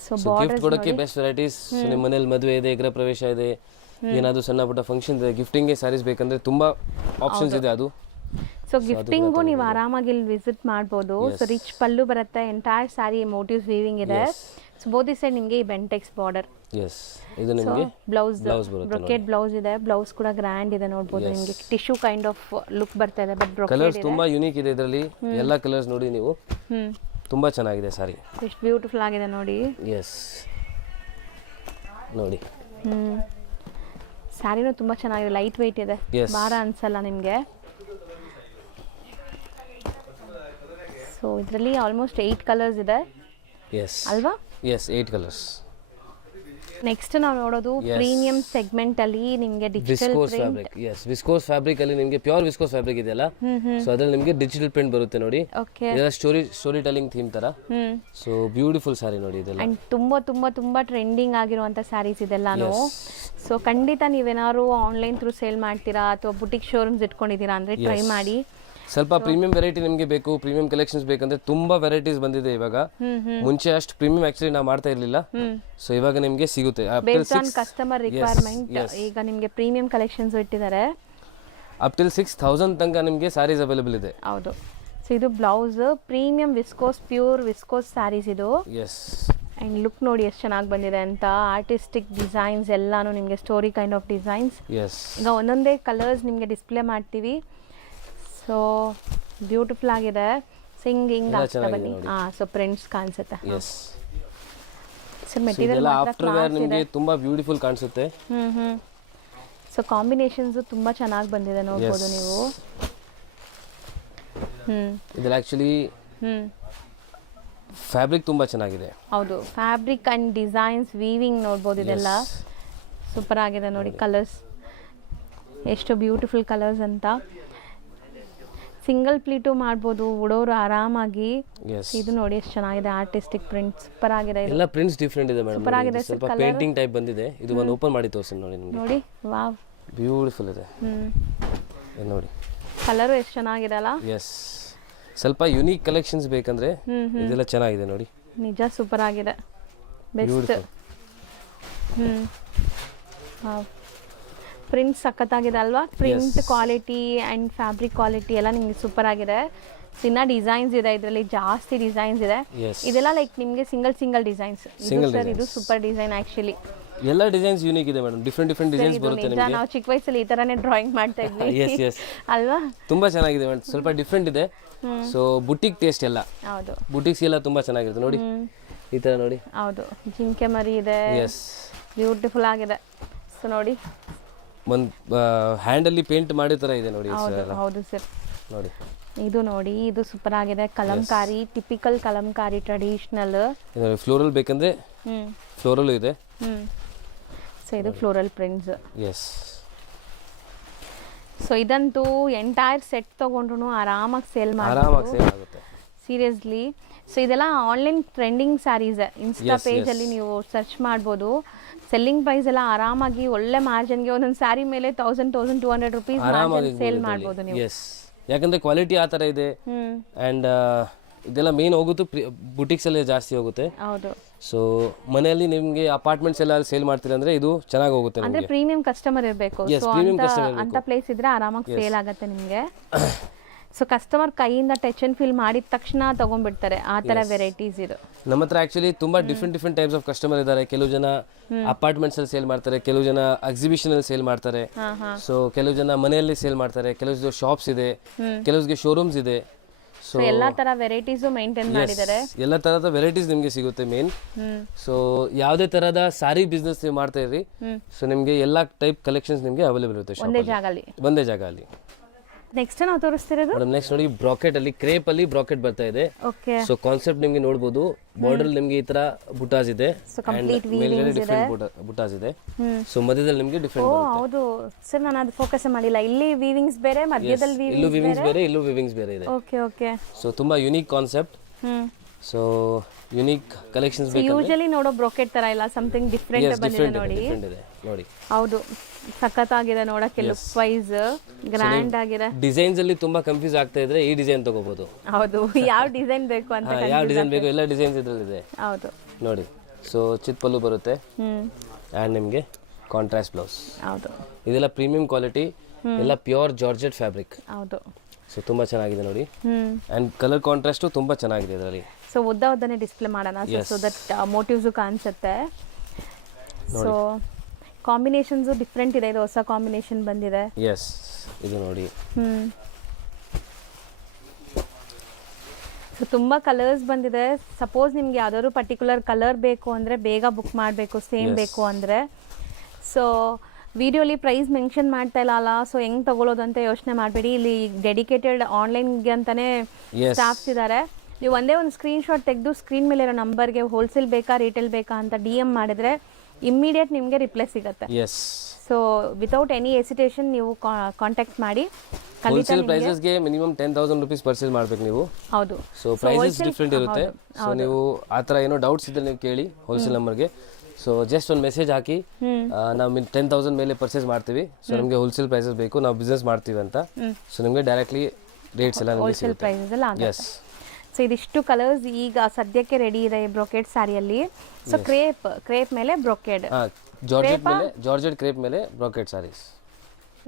ಸೊ ಗಿಫ್ಟ್ ಕೊಡಕ್ಕೆ ಬೆಸ್ಟ್ ವೆರೈಟೀಸ್. ನಿಮ್ಮ ಮನೇಲಿ ಮದುವೆ ಇದೆ, ಗೃಹ ಪ್ರವೇಶ ಇದೆ, ಏನಾದರೂ ಸಣ್ಣ ಪುಟ್ಟ ಫಂಕ್ಷನ್ ಇದೆ, ಗಿಫ್ಟಿಂಗ್ಗೆ ಸ್ಯಾರೀಸ್ ಬೇಕಂದ್ರೆ ತುಂಬಾ ಆಪ್ಷನ್ಸ್ ಇದೆ ಅದು. ಸೊ ಗಿಫ್ಟಿಂಗು ನೀವು ಆರಾಮಾಗಿ ಇಲ್ಲಿ ವಿಸಿಟ್ ಮಾಡ್ಬೋದು. ಸೊ ರಿಚ್ ಪಲ್ಲು ಬರುತ್ತೆ, ಎಂಟೈರ್ ಸ್ಯಾರಿ ಮೋಟಿವ್ಸ್ ವೀವಿಂಗ್ ಇದೆ. ಸೊ ಬೋತ್ ಈ ಸೈಡ್ ನಿಮಗೆ ಈ ಬೆಂಟೆಕ್ಸ್ ಬಾರ್ಡರ್. ಎಸ್, ಇದು ನಿಮಗೆ ಬ್ಲೌಸ್ ಬ್ರೊಕೆಟ್ ಬ್ಲೌಸ್ ಇದೆ. ಬ್ಲೌಸ್ ಕೂಡ ಗ್ರ್ಯಾಂಡ್ ಇದೆ ನೋಡಬಹುದು. ನಿಮಗೆ ಟಿಶ್ಯೂ ಕೈಂಡ್ ಆಫ್ ಲುಕ್ ಬರ್ತಾ ಇದೆ, ಬಟ್ ಬ್ರೊಕೆಟ್ ಕಲರ್ಸ್ ತುಂಬಾ ಯೂನಿಕ್ ಇದೆ ಇದರಲ್ಲಿ. ಎಲ್ಲ ಕಲರ್ಸ್ ನೋಡಿ ನೀವು, ತುಂಬಾ ಚೆನ್ನಾಗಿದೆ ಸಾರಿ. ಎಷ್ಟು ಬ್ಯೂಟಿಫುಲ್ ಆಗಿದೆ ನೋಡಿ. ಎಸ್, ನೋಡಿ ಸ್ಯಾರಿನೂ ತುಂಬಾ ಚೆನ್ನಾಗಿದೆ, ಲೈಟ್ ವೆಯ್ಟ್ ಇದೆ, ಭಾರ ಅನ್ಸಲ್ಲ ನಿಮಗೆ. ಸೊ ಇದರಲ್ಲಿ ಆಲ್ಮೋಸ್ಟ್ 8 ಕಲರ್ಸ್ ಇದೆ. ಎಸ್ ಅಲ್ವಾ? Yes, 8 colours. ನೆಕ್ಸ್ಟ್ ನಾವು ನೋಡೋದು ಪ್ರೀಮಿಯಂ ಸೆಗ್ಮೆಂಟ್ ಅಲ್ಲಿ ನಿಮಗೆ digital print. Yes, viscose fabric ಅಲ್ಲಿ ನಿಮಗೆ ಪ್ಯೂರ್ ವಿಸ್ಕೋಸ್ ಫ್ಯಾಬ್ರಿಕ್ ಇದೆಯಲ್ಲ. ಸೊ ಅದರಲ್ಲಿ ನಿಮಗೆ ಡಿಜಿಟಲ್ ಪ್ರಿಂಟ್ ಬರುತ್ತೆ ನೋಡಿ. ಇದೆಲ್ಲ ಸ್ಟೋರಿ ಟೆಲ್ಲಿಂಗ್ ಥೀಮ್ ತರ. ಸೊ ಬ್ಯೂಟಿಫುಲ್ ಸಾರಿ ನೋಡಿ ಇದೆಲ್ಲ. ಅಂಡ್ ತುಂಬಾ ಟ್ರೆಂಡಿಂಗ್ ಆಗಿರುವಂತ ಸ್ಯಾರೀಸ್ ಇದೆಲ್ಲಾನು. ಸೊ ಖಂಡಿತ ನೀವೇನಾದ್ರು ಆನ್ಲೈನ್ ಥ್ರೂ ಸೇಲ್ ಮಾಡ್ತೀರಾ ಅಥವಾ ಬುಟಿಕ್ ಶೋರೂಮ್ಸ್ ಇಟ್ಕೊಂಡಿದ್ದೀರಾ ಅಂದ್ರೆ ಟ್ರೈ ಮಾಡಿ. ಸ್ವಲ್ಪ ಪ್ರೀಮಿಯಂ ವೆರೈಟಿ ನಿಮಗೆ ಬೇಕು, ಪ್ರೀಮಿಯಂ ಕಲೆಕ್ಷನ್ಸ್ ಬೇಕಂದ್ರೆ ತುಂಬಾ ವೆರೈಟೀಸ್ ಬಂದಿದೆ ಇವಾಗ. ಮುಂಚೆ ಅಷ್ಟು ಪ್ರೀಮಿಯಂ ಆಕ್ಚುಲಿ ನಾವು ಮಾಡ್ತಾ ಇರ್ಲಿಲ್ಲ. ಸೊ ಇವಾಗ ನಿಮಗೆ ಸಿಗುತ್ತೆ ಬೇಸ್ಡ್ ಆನ್ ಕಸ್ಟಮರ್ ರಿಕ್ವೈರ್ಮೆಂಟ್. ಈಗ ನಿಮಗೆ ಪ್ರೀಮಿಯಂ ಕಲೆಕ್ಷನ್ಸ್ ಇಟ್ಟಿದ್ದಾರೆ. ಅಪ್ ಟಿಲ್ 6000 ತನಕ ನಿಮಗೆ ಸ್ಯಾರೀಸ್ ಅವೈಲೇಬಲ್ ಇದೆ. ಹೌದು. ಸೊ ಇದು blouse premium viscose, pure viscose sarees ಇದು. ಎಸ್. ಅಂಡ್ ಲುಕ್ ನೋಡಿ ಎಷ್ಟು ಚೆನ್ನಾಗಿ ಬಂದಿದೆ ಅಂತ. ಆರ್ಟಿಸ್ಟಿಕ್ ಡಿಸೈನ್ಸ್ ಎಲ್ಲಾನು ನಿಮಗೆ story kind of designs. Yes. ಈಗ ಒಂದೊಂದೇ ಕಲರ್ಸ್ ನಿಮಗೆ ಡಿಸ್ಪ್ಲೇ ಮಾಡ್ತೀವಿ. ಸೊ ಬ್ಯೂಟಿಫುಲ್ ಆಗಿದೆ. ಹಿಂಗ್ ಆಗ್ತಾ ಬನ್ನಿ. ಸೊ ಪ್ರಿಂಟ್ಸ್ ಕಾಣಿಸುತ್ತೆ. Yes. So material after wear ನಿಮಗೆ ತುಂಬಾ ಬ್ಯೂಟಿಫುಲ್ ಕಾಣಿಸುತ್ತೆ. ಸೊ ಕಾಂಬಿನೇಷನ್ಸ್ ತುಂಬಾ ಚೆನ್ನಾಗಿ ಬಂದಿದೆ ನೋಡಬಹುದು ನೀವು. ಇದೆಲ್ಲ ಆಕ್ಚುಲಿ ಫ್ಯಾಬ್ರಿಕ್ ತುಂಬಾ ಚೆನ್ನಾಗಿದೆ. ಹೌದು, ಫ್ಯಾಬ್ರಿಕ್ ಅಂಡ್ ಡಿಸೈನ್ಸ್ ವೀವಿಂಗ್ ನೋಡಬಹುದು. ಇದೆಲ್ಲ ಸೂಪರ್ ಆಗಿದೆ ನೋಡಿ. ಕಲರ್ಸ್ ಎಷ್ಟು ಬ್ಯೂಟಿಫುಲ್ ಕಲರ್ಸ್ ಅಂತ. ಸಿಂಗಲ್ ಪ್ಲೀಟು ಮಾಡ್ಬೋದು ಉಡೋರು ಆರಾಮಾಗಿ. ಎಸ್ ಇದು ನೋಡಿ ಎಷ್ಟು ಚೆನ್ನಾಗಿದೆ, ಆರ್ಟಿಸ್ಟಿಕ್ ಪ್ರಿಂಟ್ ಸೂಪರ್ ಆಗಿದೆ. ಇದು ಎಲ್ಲ ಪ್ರಿಂಟ್ಸ್ ಡಿಫ್ರೆಂಟ್ ಇದೆ ಮೇಡಮ್, ಸೂಪರ್ ಆಗಿದೆ. ಸ್ವಲ್ಪ ಪೇಂಟಿಂಗ್ ಟೈಪ್ ಬಂದಿದೆ. ಇದು ಒಂದು ಓಪನ್ ಮಾಡಿ ತೋರಿಸಿ ನೋಡಿ ನಿಮಗೆ. ನೋಡಿ ವಾವ್, ಬ್ಯೂಟಿಫುಲ್ ಇದೆ. ಇದು ನೋಡಿ ಕಲರು ಎಷ್ಟು ಚೆನ್ನಾಗಿದೆ ಅಲ್ಲ. ಎಸ್, ಸ್ವಲ್ಪ ಯುನೀಕ್ ಕಲೆಕ್ಷನ್ಸ್ ಬೇಕಂದ್ರೆ ಇದೆಲ್ಲ ಚೆನ್ನಾಗಿದೆ ನೋಡಿ. ನಿಜ ಸೂಪರ್ ಆಗಿದೆ, ಬೆಸ್ಟ್. ವಾವ್, ಪ್ರಿಂಟ್ ಸಖತ್ತಾಗಿದೆ ಅಲ್ವಾ. Print quality and fabric quality ಎಲ್ಲ ನಿಮಗೆ ಸೂಪರ್ ಆಗಿದೆ. ಇನ್ನ ಡಿಸೈನ್ಸ್ ಇದೆ ಇದರಲ್ಲಿ, ಜಾಸ್ತಿ ಡಿಸೈನ್ಸ್ ಇದೆ. ಇದೆಲ್ಲ ಲೈಕ್ ನಿಮಗೆ ಸಿಂಗಲ್ ಡಿಸೈನ್ಸ್. ಇದು ಸೂಪರ್ ಡಿಸೈನ್ ಆಕ್ಚುಲಿ. ಎಲ್ಲ ಡಿಸೈನ್ಸ್ ಯೂನಿಕ್ ಇದೆ ಮೇಡಮ್, ಡಿಫ್ರೆಂಟ್ ಡಿಸೈನ್ಸ್ ಬರುತ್ತೆ ನಿಮಗೆ. ನಾವು ಚಿಕ್ಕ ವಯಸ್ಸಲ್ಲಿ ಈ ತರನೇ ಡ್ರಾಯಿಂಗ್ ಮಾಡ್ತಾ ಇದ್ವಿ. ಎಸ್ ಎಸ್ ಅಲ್ವಾ, ತುಂಬಾ ಚೆನ್ನಾಗಿದೆ ಮೇಡಮ್, ಸ್ವಲ್ಪ ಡಿಫ್ರೆಂಟ್ ಇದೆ. ಸೊ ಬುಟಿಕ್ ಟೇಸ್ಟ್ ಎಲ್ಲ, ಹೌದು, ಬುಟಿಕ್ಸ್ ಎಲ್ಲ ತುಂಬಾ ಚೆನ್ನಾಗಿರುತ್ತೆ ನೋಡಿ. ಈ ತರ ನೋಡಿ. ಹೌದು, ಜಿಂಕೆ ಮರಿ ಇದೆ. ಎಸ್, ಬ್ಯೂಟಿಫುಲ್ ಆಗಿದೆ. ಸೊ ನೋಡಿ, ಒಂದು ಹ್ಯಾಂಡ್ ಅಲ್ಲಿ ಪೇಂಟ್ ಮಾಡೋ ತರ ಇದೆ ನೋಡಿ. ಹೌದು ಸರ್, ನೋಡಿ ಇದು ನೋಡಿ, ಇದು ಸೂಪರ್ ಆಗಿದೆ. Kalamkari, typical Kalamkari traditional. Floral ಬೇಕಂದ್ರೆ ಫ್ಲೋರಲ್ ಇದೆ. ಸೊ ಇದು ಫ್ಲೋರಲ್ ಪ್ರಿಂಟ್ಸ್. ಎಸ್, ಸೊ ಇದಂತೂ ಎಂಟೈರ್ ಸೆಟ್ ತಗೊಂಡ್ರು ಆರಾಮಾಗಿ ಸೇಲ್ ಆಗುತ್ತೆ ಸೀರಿಯಸ್ಲಿ. ಸೊ ಇದೆಲ್ಲ ಆನ್ಲೈನ್ ಟ್ರೆಂಡಿಂಗ್ ಸ್ಯಾರೀಸ್. ಇನ್ಸ್ಟಾ ಪೇಜಲ್ಲಿ ನೀವು ಸರ್ಚ್ ಮಾಡ್ಬೋದು. ಸೆಲ್ಲಿಂಗ್ ಪ್ರೈಸ್ ಎಲ್ಲ ಆರಾಮಾಗಿ ಒಳ್ಳೆ ಮಾರ್ಜಿನ್ಗೆ ಒಂದೊಂದು ಸ್ಯಾರಿ ಮೇಲೆ 1000-1200 ರುಪೀಸ್ ಸೇಲ್ ಮಾಡ್ಬೋದು ನೀವು. ಎಸ್, ಯಾಕಂದ್ರೆ ಕ್ವಾಲಿಟಿ ಆ ಥರ ಇದೆ. ಆ್ಯಂಡ್ ಇದೆಲ್ಲ ಮೇನ್ ಹೋಗುತ್ತೆ ಬುಟಿಕ್ಸ್ ಅಲ್ಲಿ ಜಾಸ್ತಿ ಹೋಗುತ್ತೆ. ಹೌದು. ಸೊ ಮನೆಯಲ್ಲಿ ನಿಮಗೆ ಅಪಾರ್ಟ್ಮೆಂಟ್ಸ್ ಎಲ್ಲ ಸೇಲ್ ಮಾಡ್ತೀರಾ ಅಂದ್ರೆ ಇದು ಚೆನ್ನಾಗಿ ಹೋಗುತ್ತೆ. ಅಂದ್ರೆ ಪ್ರೀಮಿಯಂ ಕಸ್ಟಮರ್ ಇರಬೇಕು. ಸೊ ಅಂತ ಪ್ಲೇಸ್ ಇದ್ರೆ ಆರಾಮಾಗಿ ಸೇಲ್ ಆಗುತ್ತೆ ನಿಮಗೆ. ಸೊ ಕಸ್ಟಮರ್ ಕೈಯಿಂದ ಟಚ್ ಅಂಡ್ ಫೀಲ್ ಮಾಡಿದ ತಕ್ಷಣ ತಗೊಂಡ್ಬಿಡ್ತಾರೆ, ಆ ತರ ವೆರೈಟೀಸ್ ಇದು. ನಮ್ಮ ಹತ್ರ ಆಕ್ಚುಲಿ ತುಂಬಾ ಡಿಫ್ರೆಂಟ್ ಟೈಪ್ಸ್ ಆಫ್ ಕಸ್ಟಮರ್ ಇದ್ದಾರೆ. ಕೆಲವು ಜನ ಅಪಾರ್ಟ್ಮೆಂಟ್ಸ್ ಅಲ್ಲಿ ಸೇಲ್ ಮಾಡ್ತಾರೆ, ಕೆಲವು ಜನ ಎಕ್ಸಿಬಿಷನ್ ಅಲ್ಲಿ ಸೇಲ್ ಮಾಡ್ತಾರೆ. ಸೊ ಕೆಲವು ಜನ ಮನೆಯಲ್ಲಿ ಸೇಲ್ ಮಾಡ್ತಾರೆ, ಕೆಲವು ಶಾಪ್ಸ್ ಇದೆ, ಕೆಲವ್ರಿಗೆ ಶೋರೂಮ್ಸ್ ಇದೆ. ಸೊ ಎಲ್ಲಾ ತರ ವೆರೈಟೀಸ್ ಮೇಂಟೈನ್ ಮಾಡಿದ್ದಾರೆ. ಎಲ್ಲ ತರದ ವೆರೈಟೀಸ್ ನಿಮಗೆ ಸಿಗುತ್ತೆ ಮೇನ್. ಸೊ ಯಾವುದೇ ತರದ ಸಾರಿ ಬಿಸ್ನೆಸ್ ನೀವು ಮಾಡ್ತಾ ಇರಿ, ಸೊ ನಿಮಗೆ ಎಲ್ಲಾ ಟೈಪ್ ಕಲೆಕ್ಷನ್ಸ್ ನಿಮಗೆ ಅವೈಲೇಬಲ್ ಇರುತ್ತೆ ಒಂದೇ ಜಾಗ ಅಲ್ಲಿ. ನೆಕ್ಸ್ಟ್ ನಾವು ತೋರಿಸ್ತಿರೋದು ಮೇಡಮ್, ನೆಕ್ಸ್ಟ್ ನೋಡಿ ಬ್ರಾಕೆಟ್ ಅಲ್ಲಿ, ಕ್ರೇಪ್ ಅಲ್ಲಿ ಬ್ರಾಕೆಟ್ ಬರ್ತಾ ಇದೆ. ಓಕೆ. ಸೊ ಕಾನ್ಸೆಪ್ಟ್ ನಿಮಗೆ ನೋಡಬಹುದು. ಬಾರ್ಡರ್ ನಿಮಗೆ ಈ ತರ ಬುಟಾಸ್ ಇದೆ, ಮೇಲ್ಗಡೆ ಡಿಫರೆಂಟ್ ಬುಟಾಸ್ ಇದೆ. ಸೊ ಮಧ್ಯದಲ್ಲಿ ನಿಮಗೆ ಡಿಫರೆಂಟ್ ಬರುತ್ತೆ. ಹೌದು ಸರ್, ನಾನು ಅದು ಫೋಕಸ್ ಮಾಡಿಲ್ಲ. ಇಲ್ಲಿ ವೀವಿಂಗ್ಸ್ ಬೇರೆ, ಮಧ್ಯದಲ್ಲಿ ಇಲ್ಲೂ ವೀವಿಂಗ್ಸ್ ಬೇರೆ, ಇಲ್ಲೂ ವೀವಿಂಗ್ಸ್ ಬೇರೆ ಇದೆ. Okay okay. ಸೊ ತುಂಬಾ unique concept. So unique collections ಬೇಕು. ಯೂಶುವಲಿ ನೋಡೋ ಬ್ರೋಕೆಟ್ ತರ ಇಲ್ಲ, ಸಮಥಿಂಗ್ ಡಿಫರೆಂಟ್ ಬಂದಿದೆ ನೋಡಿ. ನೋಡಿ, ಹೌದು, ಸಖತ್ತಾಗಿದೆ ನೋಡಕ್ಕೆ, ಲುಕ್ ವೈಸ್ ಗ್ರ್ಯಾಂಡ್ ಆಗಿದೆ. ಡಿಸೈನ್ಸ್ ಅಲ್ಲಿ ತುಂಬಾ ಕನ್ಫ್ಯೂಸ್ ಆಗ್ತಾ ಇದ್ರೆ ಈ ಡಿಸೈನ್ ತಗೋಬಹುದು. ಹೌದು, ಯಾವ ಡಿಸೈನ್ ಬೇಕು ಅಂತ. ಯಾವ ಡಿಸೈನ್ ಬೇಕು, ಎಲ್ಲ ಡಿಸೈನ್ಸ್ ಇದ್ರಲ್ಲಿ ಇದೆ. ಹೌದು ನೋಡಿ. ಸೊ ಚಿತ್ ಪಲ್ಲು ಬರುತ್ತೆ ಅಂಡ್ ನಿಮಗೆ ಕಾಂಟ್ರಾಸ್ಟ್ ಬ್ಲೌಸ್. ಹೌದು, ಇದೆಲ್ಲ ಪ್ರೀಮಿಯಂ ಕ್ವಾಲಿಟಿ, ಎಲ್ಲ ಪ್ಯೂರ್ ಜಾರ್ಜೆಟ್ ಫ್ಯಾಬ್ರಿಕ್. ಹೌದು. ಸೊ ತುಂಬಾ ಚೆನ್ನಾಗಿದೆ ನೋಡಿ. ಅಂಡ್ ಕಲರ್ ಕಾಂಟ್ರಾಸ್ಟ್ ತುಂಬಾ ಚೆನ್ನಾಗಿದೆ ಇದರಲ್ಲಿ. ಸೊ ಉದ್ದನೇ ಡಿಸ್ಪ್ಲೇ ಮಾಡೋಣ, ಸೊ ದಟ್ ಮೋಟಿವ್ಸ್ ಕಾಣಿಸುತ್ತೆ. ಸೊ ಕಾಂಬಿನೇಷನ್ಸ್ ಡಿಫ್ರೆಂಟ್ ಇದೆ, ಇದು ಹೊಸ ಕಾಂಬಿನೇಷನ್ ಬಂದಿದೆ. ಎಸ್, ಇದು ನೋಡಿ. ಸೊ ತುಂಬ ಕಲರ್ಸ್ ಬಂದಿದೆ. ಸಪೋಸ್ ನಿಮ್ಗೆ ಯಾವ್ದಾದ್ರು ಪರ್ಟಿಕ್ಯುಲರ್ ಕಲರ್ ಬೇಕು ಅಂದರೆ ಬೇಗ ಬುಕ್ ಮಾಡಬೇಕು, ಸೇಮ್ ಬೇಕು ಅಂದರೆ. ಸೊ ವಿಡಿಯೋಲಿ ಪ್ರೈಸ್ ಮೆನ್ಷನ್ ಮಾಡ್ತಾ ಇಲ್ಲ ಅಲ್ಲ, ಸೊ ಹೆಂಗೆ ತಗೊಳ್ಳೋದು ಅಂತ ಯೋಚನೆ ಮಾಡಬೇಡಿ. ಇಲ್ಲಿ ಡೆಡಿಕೇಟೆಡ್ ಆನ್ಲೈನ್ಗೆ ಅಂತಲೇ ಸ್ಟಾಫ್ಸ್ ಇದ್ದಾರೆ. ನೀವು ಒಂದೇ ಒಂದು ಸ್ಕ್ರೀನ್ಶಾಟ್ ತೆಗೆದು ಸ್ಕ್ರೀನ್ ಮೇಲೆ ಇರೋ ನಂಬರ್ಗೆ ಹೋಲ್ಸೇಲ್ ಬೇಕಾ ರಿಟೇಲ್ ಬೇಕಾ ಅಂತ DM ಮಾಡಿದ್ರೆ ಇಮ್ಮಿಡಿಯೇಟ್ ನಿಮಗೆ ರಿಪ್ಲೈ ಸಿಗುತ್ತೆ. ಸೊ ವಿತೌಟ್ ಎನಿ ಎಸಿಟೇಷನ್ ನೀವು ಕಾಂಟ್ಯಾಕ್ಟ್ ಮಾಡಿ. ಹೋಲ್ಸೇಲ್ ಪ್ರೈಸಸ್ಗೆ ಮಿನಿಮಮ್ 10,000 ರುಪೀಸ್ ಪರ್ಚೇಸ್ ಮಾಡಬೇಕು ನೀವು. ಹೌದು. ಸೊ ಪ್ರೈಸಸ್ ಡಿಫ್ರೆಂಟ್ ಇರುತ್ತೆ. ಸೊ ನೀವು ಆ ಥರ ಏನೋ ಡೌಟ್ಸ್ ಇದ್ದರೆ ನೀವು ಕೇಳಿ ಹೋಲ್ಸೇಲ್ ನಂಬರ್ಗೆ. ಸೊ ಜಸ್ಟ್ ಒಂದು ಮೆಸೇಜ್ ಹಾಕಿ, ನಾವು 10,000 ಮೇಲೆ ಪರ್ಚೇಸ್ ಮಾಡ್ತೀವಿ, ಸೊ ನಮಗೆ ಹೋಲ್ಸೇಲ್ ಪ್ರೈಸಸ್ ಬೇಕು, ನಾವು ಬಿಸ್ನೆಸ್ ಮಾಡ್ತೀವಿ ಅಂತ. ಸೊ ನಿಮಗೆ ಡೈರೆಕ್ಟ್ಲಿ ರೇಟ್ಸ್ ಎಲ್ಲ ಹೋಲ್ಸೇಲ್ ಪ್ರೈಸಸ್ ಎಲ್ಲ ಆಗುತ್ತೆ. ಸೊ ಇದಿಷ್ಟು ಕಲರ್ಸ್ ಈಗ ಸದ್ಯಕ್ಕೆ ರೆಡಿ ಇದೆ ಬ್ರೊಕೆಡ್ ಸ್ಯಾರಿಯಲ್ಲಿ. ಸೊ ಕ್ರೇಪ್ ಮೇಲೆ ಬ್ರೊಕೆಡ್, ಜಾರ್ಜೆಟ್ ಕ್ರೇಪ್ ಮೇಲೆ ಬ್ರೊಕೆಡ್ ಸ್ಯಾರೀಸ್.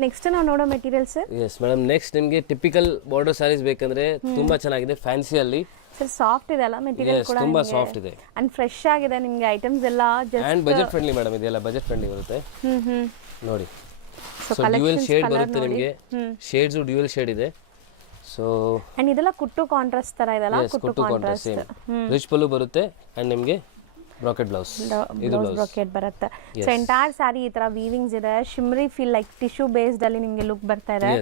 ನೆಕ್ಸ್ಟ್ ನಾವು ನೋಡೋ ಮೆಟೀರಿಯಲ್ಸ್. ಎಸ್ ಮೇಡಮ್, ನೆಕ್ಸ್ಟ್ ನಿಮಗೆ ಟಿಪಿಕಲ್ ಬಾರ್ಡರ್ ಸ್ಯಾರೀಸ್ ಬೇಕಂದ್ರೆ ತುಂಬಾ ಚೆನ್ನಾಗಿದೆ, ಫ್ಯಾನ್ಸಿ ಅಲ್ಲಿ. ಸರ್ ಸಾಫ್ಟ್ ಇದೆ ಅಲ್ಲ ಮೆಟೀರಿಯಲ್ ಕೂಡ, ತುಂಬಾ ಸಾಫ್ಟ್ ಇದೆ ಅಂಡ್ ಫ್ರೆಶ್ ಆಗಿದೆ. ನಿಮಗೆ ಐಟಮ್ಸ್ ಎಲ್ಲ just and budget friendly madam, ಇದೆಲ್ಲ ಬಜೆಟ್ ಫ್ರೆಂಡ್ಲಿ ಬರುತ್ತೆ. ನೋಡಿ, ಸೊ ಡ್ಯುಯಲ್ ಶೇಡ್ ಬರುತ್ತೆ ನಿಮಗೆ, ಶೇಡ್ಸ್ ಡ್ಯುಯಲ್ ಶೇಡ್ ಇದೆ. ಸೊ ಅಂಡ್ ಇದೆಲ್ಲ ಕುಟ್ಟು ಕಾಂಟ್ರಾಸ್ಟ್ ತರ ಇದೆಲ್ಲ, ಕುಟ್ಟು ಕಾಂಟ್ರಾಸ್ಟ್. ರಿಚ್ ಪಲ್ಲು ಬರುತ್ತೆ ಅಂಡ್ ನಿಮಗೆ ಬ್ರಾಕೆಟ್ ಬ್ಲೌಸ್, ಇದು ಬ್ರಾಕೆಟ್ ಬರುತ್ತೆ. ಸೊ ಎಂಟೈರ್ ಸ್ಯಾರಿ ಈ ತರ ವೀವಿಂಗ್ಸ್ ಇದೆ, Shimri feel like tissue based ಅಲ್ಲಿ ನಿಮಗೆ ಲುಕ್ ಬರ್ತಾ ಇದೆ.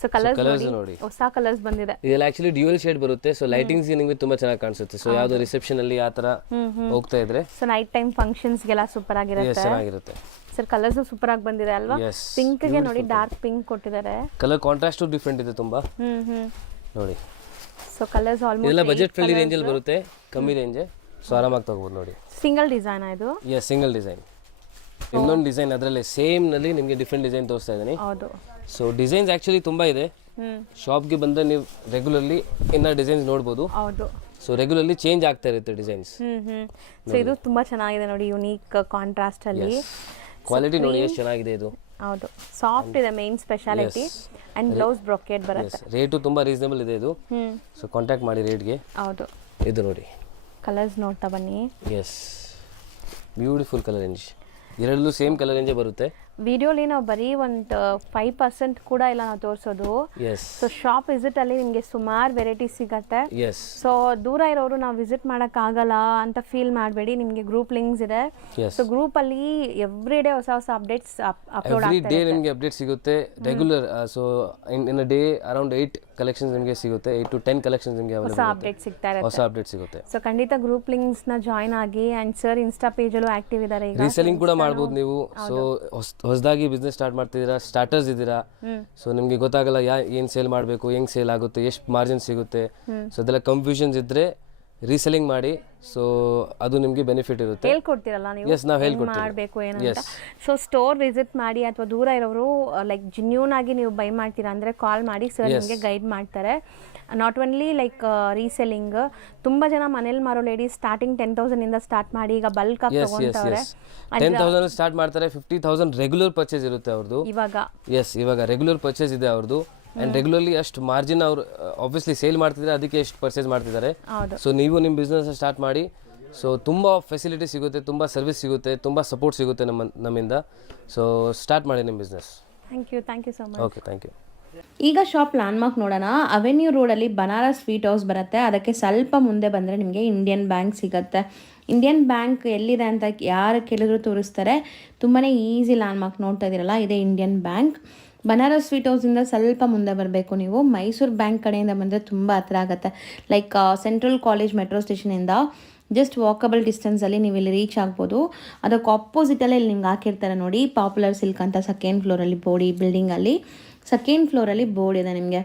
ಸೊ ಕಲರ್ಸ್ ಕಲರ್ಸ್ ನೋಡಿ ಹೊಸ ಕಲರ್ಸ್ ಬಂದಿದೆ. ಇದೆಲ್ಲ ಆಕ್ಚುಲಿ ಡ್ಯೂಯಲ್ ಶೇಡ್ ಬರುತ್ತೆ. ಸೊ ಲೈಟಿಂಗ್ಸ್ ನಿಮಗೆ ತುಂಬಾ ಚೆನ್ನಾಗಿ ಕಾಣಿಸುತ್ತೆ. ಸೊ ಯಾವ್ದು ರಿಸೆಪ್ಷನ್ ಅಲ್ಲಿ ಆ ತರ ಹೋಗ್ತಾ ಇದ್ರೆ ಸೊ ನೈಟ್ ಟೈಮ್ ಫಂಕ್ಷನ್ಸ್ ಗೆಲ್ಲ ಸೂಪರ್ ಆಗಿರುತ್ತೆ. ಚೆನ್ನಾಗಿರುತ್ತೆ ಸರ್. ಕಲರ್ಸ್ ಸೂಪರ್ ಆಗಿ ಬಂದಿದೆ ಅಲ್ವಾ? ಪಿಂಕ್ ಗೆ ನೋಡಿ ಡಾರ್ಕ್ ಪಿಂಕ್ ಕೊಟ್ಟಿದ್ದಾರೆ. ಕಲರ್ ಕಾಂಟ್ರಾಸ್ಟ್ ಡಿಫ್ರೆಂಟ್ ಇದೆ ತುಂಬಾ ನೋಡಿ. ಸೊ ಕಲರ್ಸ್ ಆಲ್ಮೋಸ್ಟ್ ಇದೆಲ್ಲ ಬಜೆಟ್ ಫ್ರೆಂಡ್ಲಿ ರೇಂಜ್ ಅಲ್ಲಿ ಬರುತ್ತೆ, ಕಮ್ಮಿ ರೇಂಜ್. ಸೊ ಆರಾಮಾಗಿ ತಗೋಬಹುದು ನೋಡಿ. ಸಿಂಗಲ್ ಡಿಸೈನ್ ಇದು? Single design. ಇನ್ನೊಂದು ಡಿಸೈನ್ ಅದರಲ್ಲೇ ಸೇಮ್ ನಲ್ಲಿ ನಿಮಗೆ ಡಿಫ್ರೆಂಟ್ ಡಿಸೈನ್ ತೋರಿಸ್ತಾ ಇದ್ದೀನಿ. ಹೌದು. ಸೊ ಡಿಸೈನ್ಸ್ ಆಕ್ಚುಲಿ ತುಂಬಾ ಇದೆ. ಶಾಪ್ಗೆ ಬಂದ್ರೆ ನೀವು ರೆಗ್ಯುಲರ್ಲಿ ಇನ್ನ ಡಿಸೈನ್ಸ್ ನೋಡ್ಬೋದು. ಹೌದು. ಸೊ ರೆಗ್ಯುಲರ್ಲಿ ಚೇಂಜ್ ಆಗ್ತಾ ಇರುತ್ತೆ ಡಿಸೈನ್ಸ್. ಸೊ ಇದು ತುಂಬಾ ಚೆನ್ನಾಗಿದೆ ನೋಡಿ, ಯುನೀಕ್ ಕಾಂಟ್ರಾಸ್ಟ್ ಅಲ್ಲಿ. ಕ್ವಾಲಿಟಿ ನೋಡಿ ಎಷ್ಟು ಚೆನ್ನಾಗಿದೆ ಇದು. ಹೌದು, ಸಾಫ್ಟ್ ಇದೆ main speciality. And blouse brocade ಬರುತ್ತೆ. ರೇಟು ತುಂಬಾ ರೀಸನಬಲ್ ಇದೆ ಇದು. ಸೊ ಕಾಂಟ್ಯಾಕ್ಟ್ ಮಾಡಿ ರೇಟ್ಗೆ. ಹೌದು. ಇದು ನೋಡಿ ಕಲರ್ಸ್ ನೋಡ್ತಾ ಬನ್ನಿ. Beautiful colour range. ಎರಡಲ್ಲೂ ಸೇಮ್ ಕಲರ್ ರೇಂಜೇ ಬರುತ್ತೆ. ವಿಡಿಯೋಲಿ ನಾವು ಬರೀ ಒಂದು 5% ಕೂಡ ಇಲ್ಲ ನಾವು ತೋರಿಸೋದು. ಸೊ ಶಾಪ್ ವಿಸಿಟ್ ಅಲ್ಲಿ ನಿಮಗೆ ಸುಮಾರು ವೆರೈಟೀಸ್ ಸಿಗತ್ತೆ. ಸೊ ದೂರ ಇರೋರು ನಾವು ವಿಸಿಟ್ ಮಾಡಕ್ ಆಗಲ್ಲ ಅಂತ ಫೀಲ್ ಮಾಡಬೇಡಿ, ನಿಮಗೆ ಗ್ರೂಪ್ ಲಿಂಕ್ಸ್ ಇದೆ. ಸೊ ಗ್ರೂಪ್ ಅಲ್ಲಿ ಎವ್ರಿ ಡೇ ಹೊಸ ಹೊಸ ಅಪ್ಡೇಟ್ಸ್ ಅಪ್ಲೋಡ್ ಆಗ್ತಾ ಇದೆ. ನಿಮಗೆ ಅಪ್ಡೇಟ್ ಸಿಗುತ್ತೆ regular. So in a day around 8 collections ನಿಮಗೆ ಸಿಗುತ್ತೆ. 8 to 10 ಕಲೆಕ್ಷನ್ಸ್ ನಿಮಗೆ ಹೊಸ ಅಪ್ಡೇಟ್ ಸಿಗ್ತಾ ಇರುತ್ತೆ. ಹೊಸ ಅಪ್ಡೇಟ್ ಸಿಗುತ್ತೆ. ಸೊ ಖಂಡಿತ ಗ್ರೂಪ್ ಲಿಂಕ್ಸ್ ನ ಜಾಯಿನ್ ಆಗಿ. ಅಂಡ್ ಸರ್ ಇನ್ಸ್ಟಾ ಪೇಜ್ ಅಲ್ಲೂ ಆಕ್ಟಿವ್ ಇದ್ದಾರೆ ಈಗ. ರೀಸೆಲ್ಲಿಂಗ್ ಕೂಡ ಮಾಡಬಹುದು ನೀವು. ಸೊ ಹೊಸದಾಗಿ ಬಿಸ್ನೆಸ್ ಸ್ಟಾರ್ಟ್ ಮಾಡ್ತಿದ್ದೀರಾ, ಸ್ಟಾರ್ಟರ್ಸ್ ಇದ್ದೀರಾ, ಸೊ ನಿಮಗೆ ಗೊತ್ತಾಗಲ್ಲ ಏನ್ ಸೇಲ್ ಮಾಡಬೇಕು, ಹೆಂಗ್ ಸೇಲ್ ಆಗುತ್ತೆ, ಎಷ್ಟು ಮಾರ್ಜಿನ್ ಸಿಗುತ್ತೆ, ಸೊ ಅದೆಲ್ಲ ಕನ್ಫ್ಯೂಷನ್ಸ್ ಇದ್ರೆ ರೀಸೆಲ್ಲಿಂಗ್ ಮಾಡಿ. ಸೊ ಅದು ನಿಮಗೆ ಬೆನಿಫಿಟ್ ಇರುತ್ತೆ. ಹೇಳ್ಕೊಡ್ತೀರಲ್ಲ ನೀವು? ನಾವು ಹೇಳ್ಕೊಡ್ತೀವಿ ಮಾಡಬೇಕು ಏನಂತ. ಸೊ ಸ್ಟೋರ್ ವಿಸಿಟ್ ಮಾಡಿ ಅಥವಾ ದೂರ ಇರೋರು ಲೈಕ್ ಜಿನ್ಯೂನ್ ಆಗಿ ನೀವು ಬೈ ಮಾಡ್ತೀರಾ ಅಂದ್ರೆ ಕಾಲ್ ಮಾಡಿ, ಸರ್ ನಿಮಗೆ ಗೈಡ್ ಮಾಡ್ತಾರೆ. ನಾಟ್ ಓನ್ಲಿ ಲೈಕ್ ರೀಸೆಲ್ಲಿಂಗ್, ತುಂಬಾ ಜನ ಮನೇಲಿ ಮಾರೋ ಲೇಡೀಸ್ ಸ್ಟಾರ್ಟಿಂಗ್ 10,000 ಇಂದ ಸ್ಟಾರ್ಟ್ ಮಾಡಿ ಈಗ ಬಲ್ಕ್ ಆಗಿ ತಗೊಂತಾರೆ. 10,000 ಸ್ಟಾರ್ಟ್ ಮಾಡ್ತಾರೆ. 50,000 ರೆಗ್ಯುಲರ್ ಪರ್ಚೇಸ್ ಇರುತ್ತೆ ಅವ್ರದ್ದು ಇವಾಗ ರೆಗ್ಯುಲರ್ ಪರ್ಚೇಸ್ ಇದೆ ಅವ್ರದ್ದು. ಅಂಡ್ ರೆಗ್ಯುಲರ್ಲಿ ಅಷ್ಟು ಮಾರ್ಜಿನ್ ಅವರು ಆಬ್ವಿಯಸ್ಲಿ ಸೇಲ್ ಮಾಡ್ತಿದ್ದಾರೆ, ಅದಕ್ಕೆ ಎಷ್ಟು ಪರ್ಚೇಸ್ ಮಾಡ್ತಿದ್ದಾರೆ. ಸೊ ನೀವು ನಿಮ್ಮ ಬಿಸ್ನೆಸ್ ಸ್ಟಾರ್ಟ್ ಮಾಡಿ. ಸೊ ತುಂಬ ಫೆಸಿಲಿಟಿ ಸಿಗುತ್ತೆ, ತುಂಬ ಸರ್ವಿಸ್ ಸಿಗುತ್ತೆ, ತುಂಬ ಸಪೋರ್ಟ್ ಸಿಗುತ್ತೆ ನಮ್ಮಿಂದ. ಸೊ ಸ್ಟಾರ್ಟ್ ಮಾಡಿ ನಿಮ್ಮ business. Thank you so much. Okay, thank you. ಈಗ ಶಾಪ್ ಲ್ಯಾಂಡ್ಮಾರ್ಕ್ ನೋಡೋಣ. ಅವೆನ್ಯೂ ರೋಡಲ್ಲಿ ಬನಾರಸ್ ಸ್ವೀಟ್ ಹೌಸ್ ಬರುತ್ತೆ. ಅದಕ್ಕೆ ಸ್ವಲ್ಪ ಮುಂದೆ ಬಂದರೆ ನಿಮಗೆ ಇಂಡಿಯನ್ ಬ್ಯಾಂಕ್ ಸಿಗುತ್ತೆ. ಇಂಡಿಯನ್ ಬ್ಯಾಂಕ್ ಎಲ್ಲಿದೆ ಅಂತ ಯಾರು ಕೇಳಿದ್ರು ತೋರಿಸ್ತಾರೆ. ತುಂಬಾ ಈಸಿ ಲ್ಯಾಂಡ್ಮಾರ್ಕ್ ನೋಡ್ತಾ ಇದ್ದೀರಲ್ಲ, ಇದೇ ಇಂಡಿಯನ್ ಬ್ಯಾಂಕ್. ಬನಾರಸ್ ಸ್ವೀಟ್ ಹೌಸಿಂದ ಸ್ವಲ್ಪ ಮುಂದೆ ಬರಬೇಕು ನೀವು. ಮೈಸೂರು ಬ್ಯಾಂಕ್ ಕಡೆಯಿಂದ ಬಂದರೆ ತುಂಬ ಹತ್ರ ಆಗುತ್ತೆ. ಲೈಕ್ ಸೆಂಟ್ರಲ್ ಕಾಲೇಜ್ ಮೆಟ್ರೋ ಸ್ಟೇಷನಿಂದ ಜಸ್ಟ್ ವಾಕಬಲ್ ಡಿಸ್ಟೆನ್ಸಲ್ಲಿ ನೀವು ಇಲ್ಲಿ ರೀಚ್ ಆಗ್ಬೋದು. ಅದಕ್ಕೆ ಆಪೋಸಿಟಲ್ಲೇ ಇಲ್ಲಿ ನಿಮ್ಗೆ ಹಾಕಿರ್ತಾರೆ ನೋಡಿ, ಪಾಪ್ಯುಲರ್ ಸಿಲ್ಕ್ ಅಂತ. ಸೆಕೆಂಡ್ ಫ್ಲೋರಲ್ಲಿ ಬೋರ್ಡ್, ಈ ಬಿಲ್ಡಿಂಗಲ್ಲಿ ಸೆಕೆಂಡ್ ಫ್ಲೋರಲ್ಲಿ ಬೋರ್ಡ್ ಇದೆ ನಿಮಗೆ.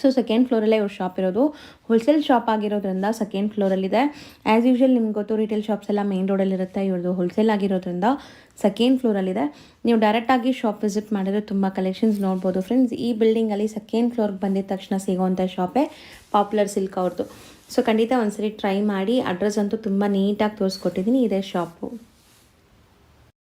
ಸೊ ಸೆಕೆಂಡ್ ಫ್ಲೋರಲ್ಲೇ ಇವ್ರ ಶಾಪ್ ಇರೋದು. ಹೋಲ್ಸೇಲ್ ಶಾಪ್ ಆಗಿರೋದ್ರಿಂದ ಸೆಕೆಂಡ್ ಫ್ಲೋರಲ್ಲಿದೆ. ಆ್ಯಸ್ ಯೂಶ್ವಲ್ ನಿಮ್ಗೆ ಗೊತ್ತು, ರಿಟೇಲ್ ಶಾಪ್ಸ್ ಎಲ್ಲ ಮೇನ್ ರೋಡಲ್ಲಿರುತ್ತೆ. ಇವ್ರದ್ದು ಹೋಲ್ಸೇಲ್ ಆಗಿರೋದ್ರಿಂದ ಸೆಕೆಂಡ್ ಫ್ಲೋರಲ್ಲಿದೆ. ನೀವು ಡೈರೆಕ್ಟಾಗಿ ಶಾಪ್ ವಿಸಿಟ್ ಮಾಡಿದ್ರೆ ತುಂಬ ಕಲೆಕ್ಷನ್ಸ್ ನೋಡ್ಬೋದು ಫ್ರೆಂಡ್ಸ್. ಈ ಬಿಲ್ಡಿಂಗಲ್ಲಿ ಸೆಕೆಂಡ್ ಫ್ಲೋರ್ಗೆ ಬಂದಿದ ತಕ್ಷಣ ಸಿಗೋವಂಥ ಶಾಪೇ ಪಾಪ್ಯುಲರ್ ಸಿಲ್ಕ್ ಅವ್ರದ್ದು. ಸೊ ಖಂಡಿತ ಒಂದ್ಸರಿ ಟ್ರೈ ಮಾಡಿ. ಅಡ್ರೆಸ್ ಅಂತೂ ತುಂಬ ನೀಟಾಗಿ ತೋರಿಸ್ಕೊಟ್ಟಿದ್ದೀನಿ. ಇದೇ ಶಾಪು.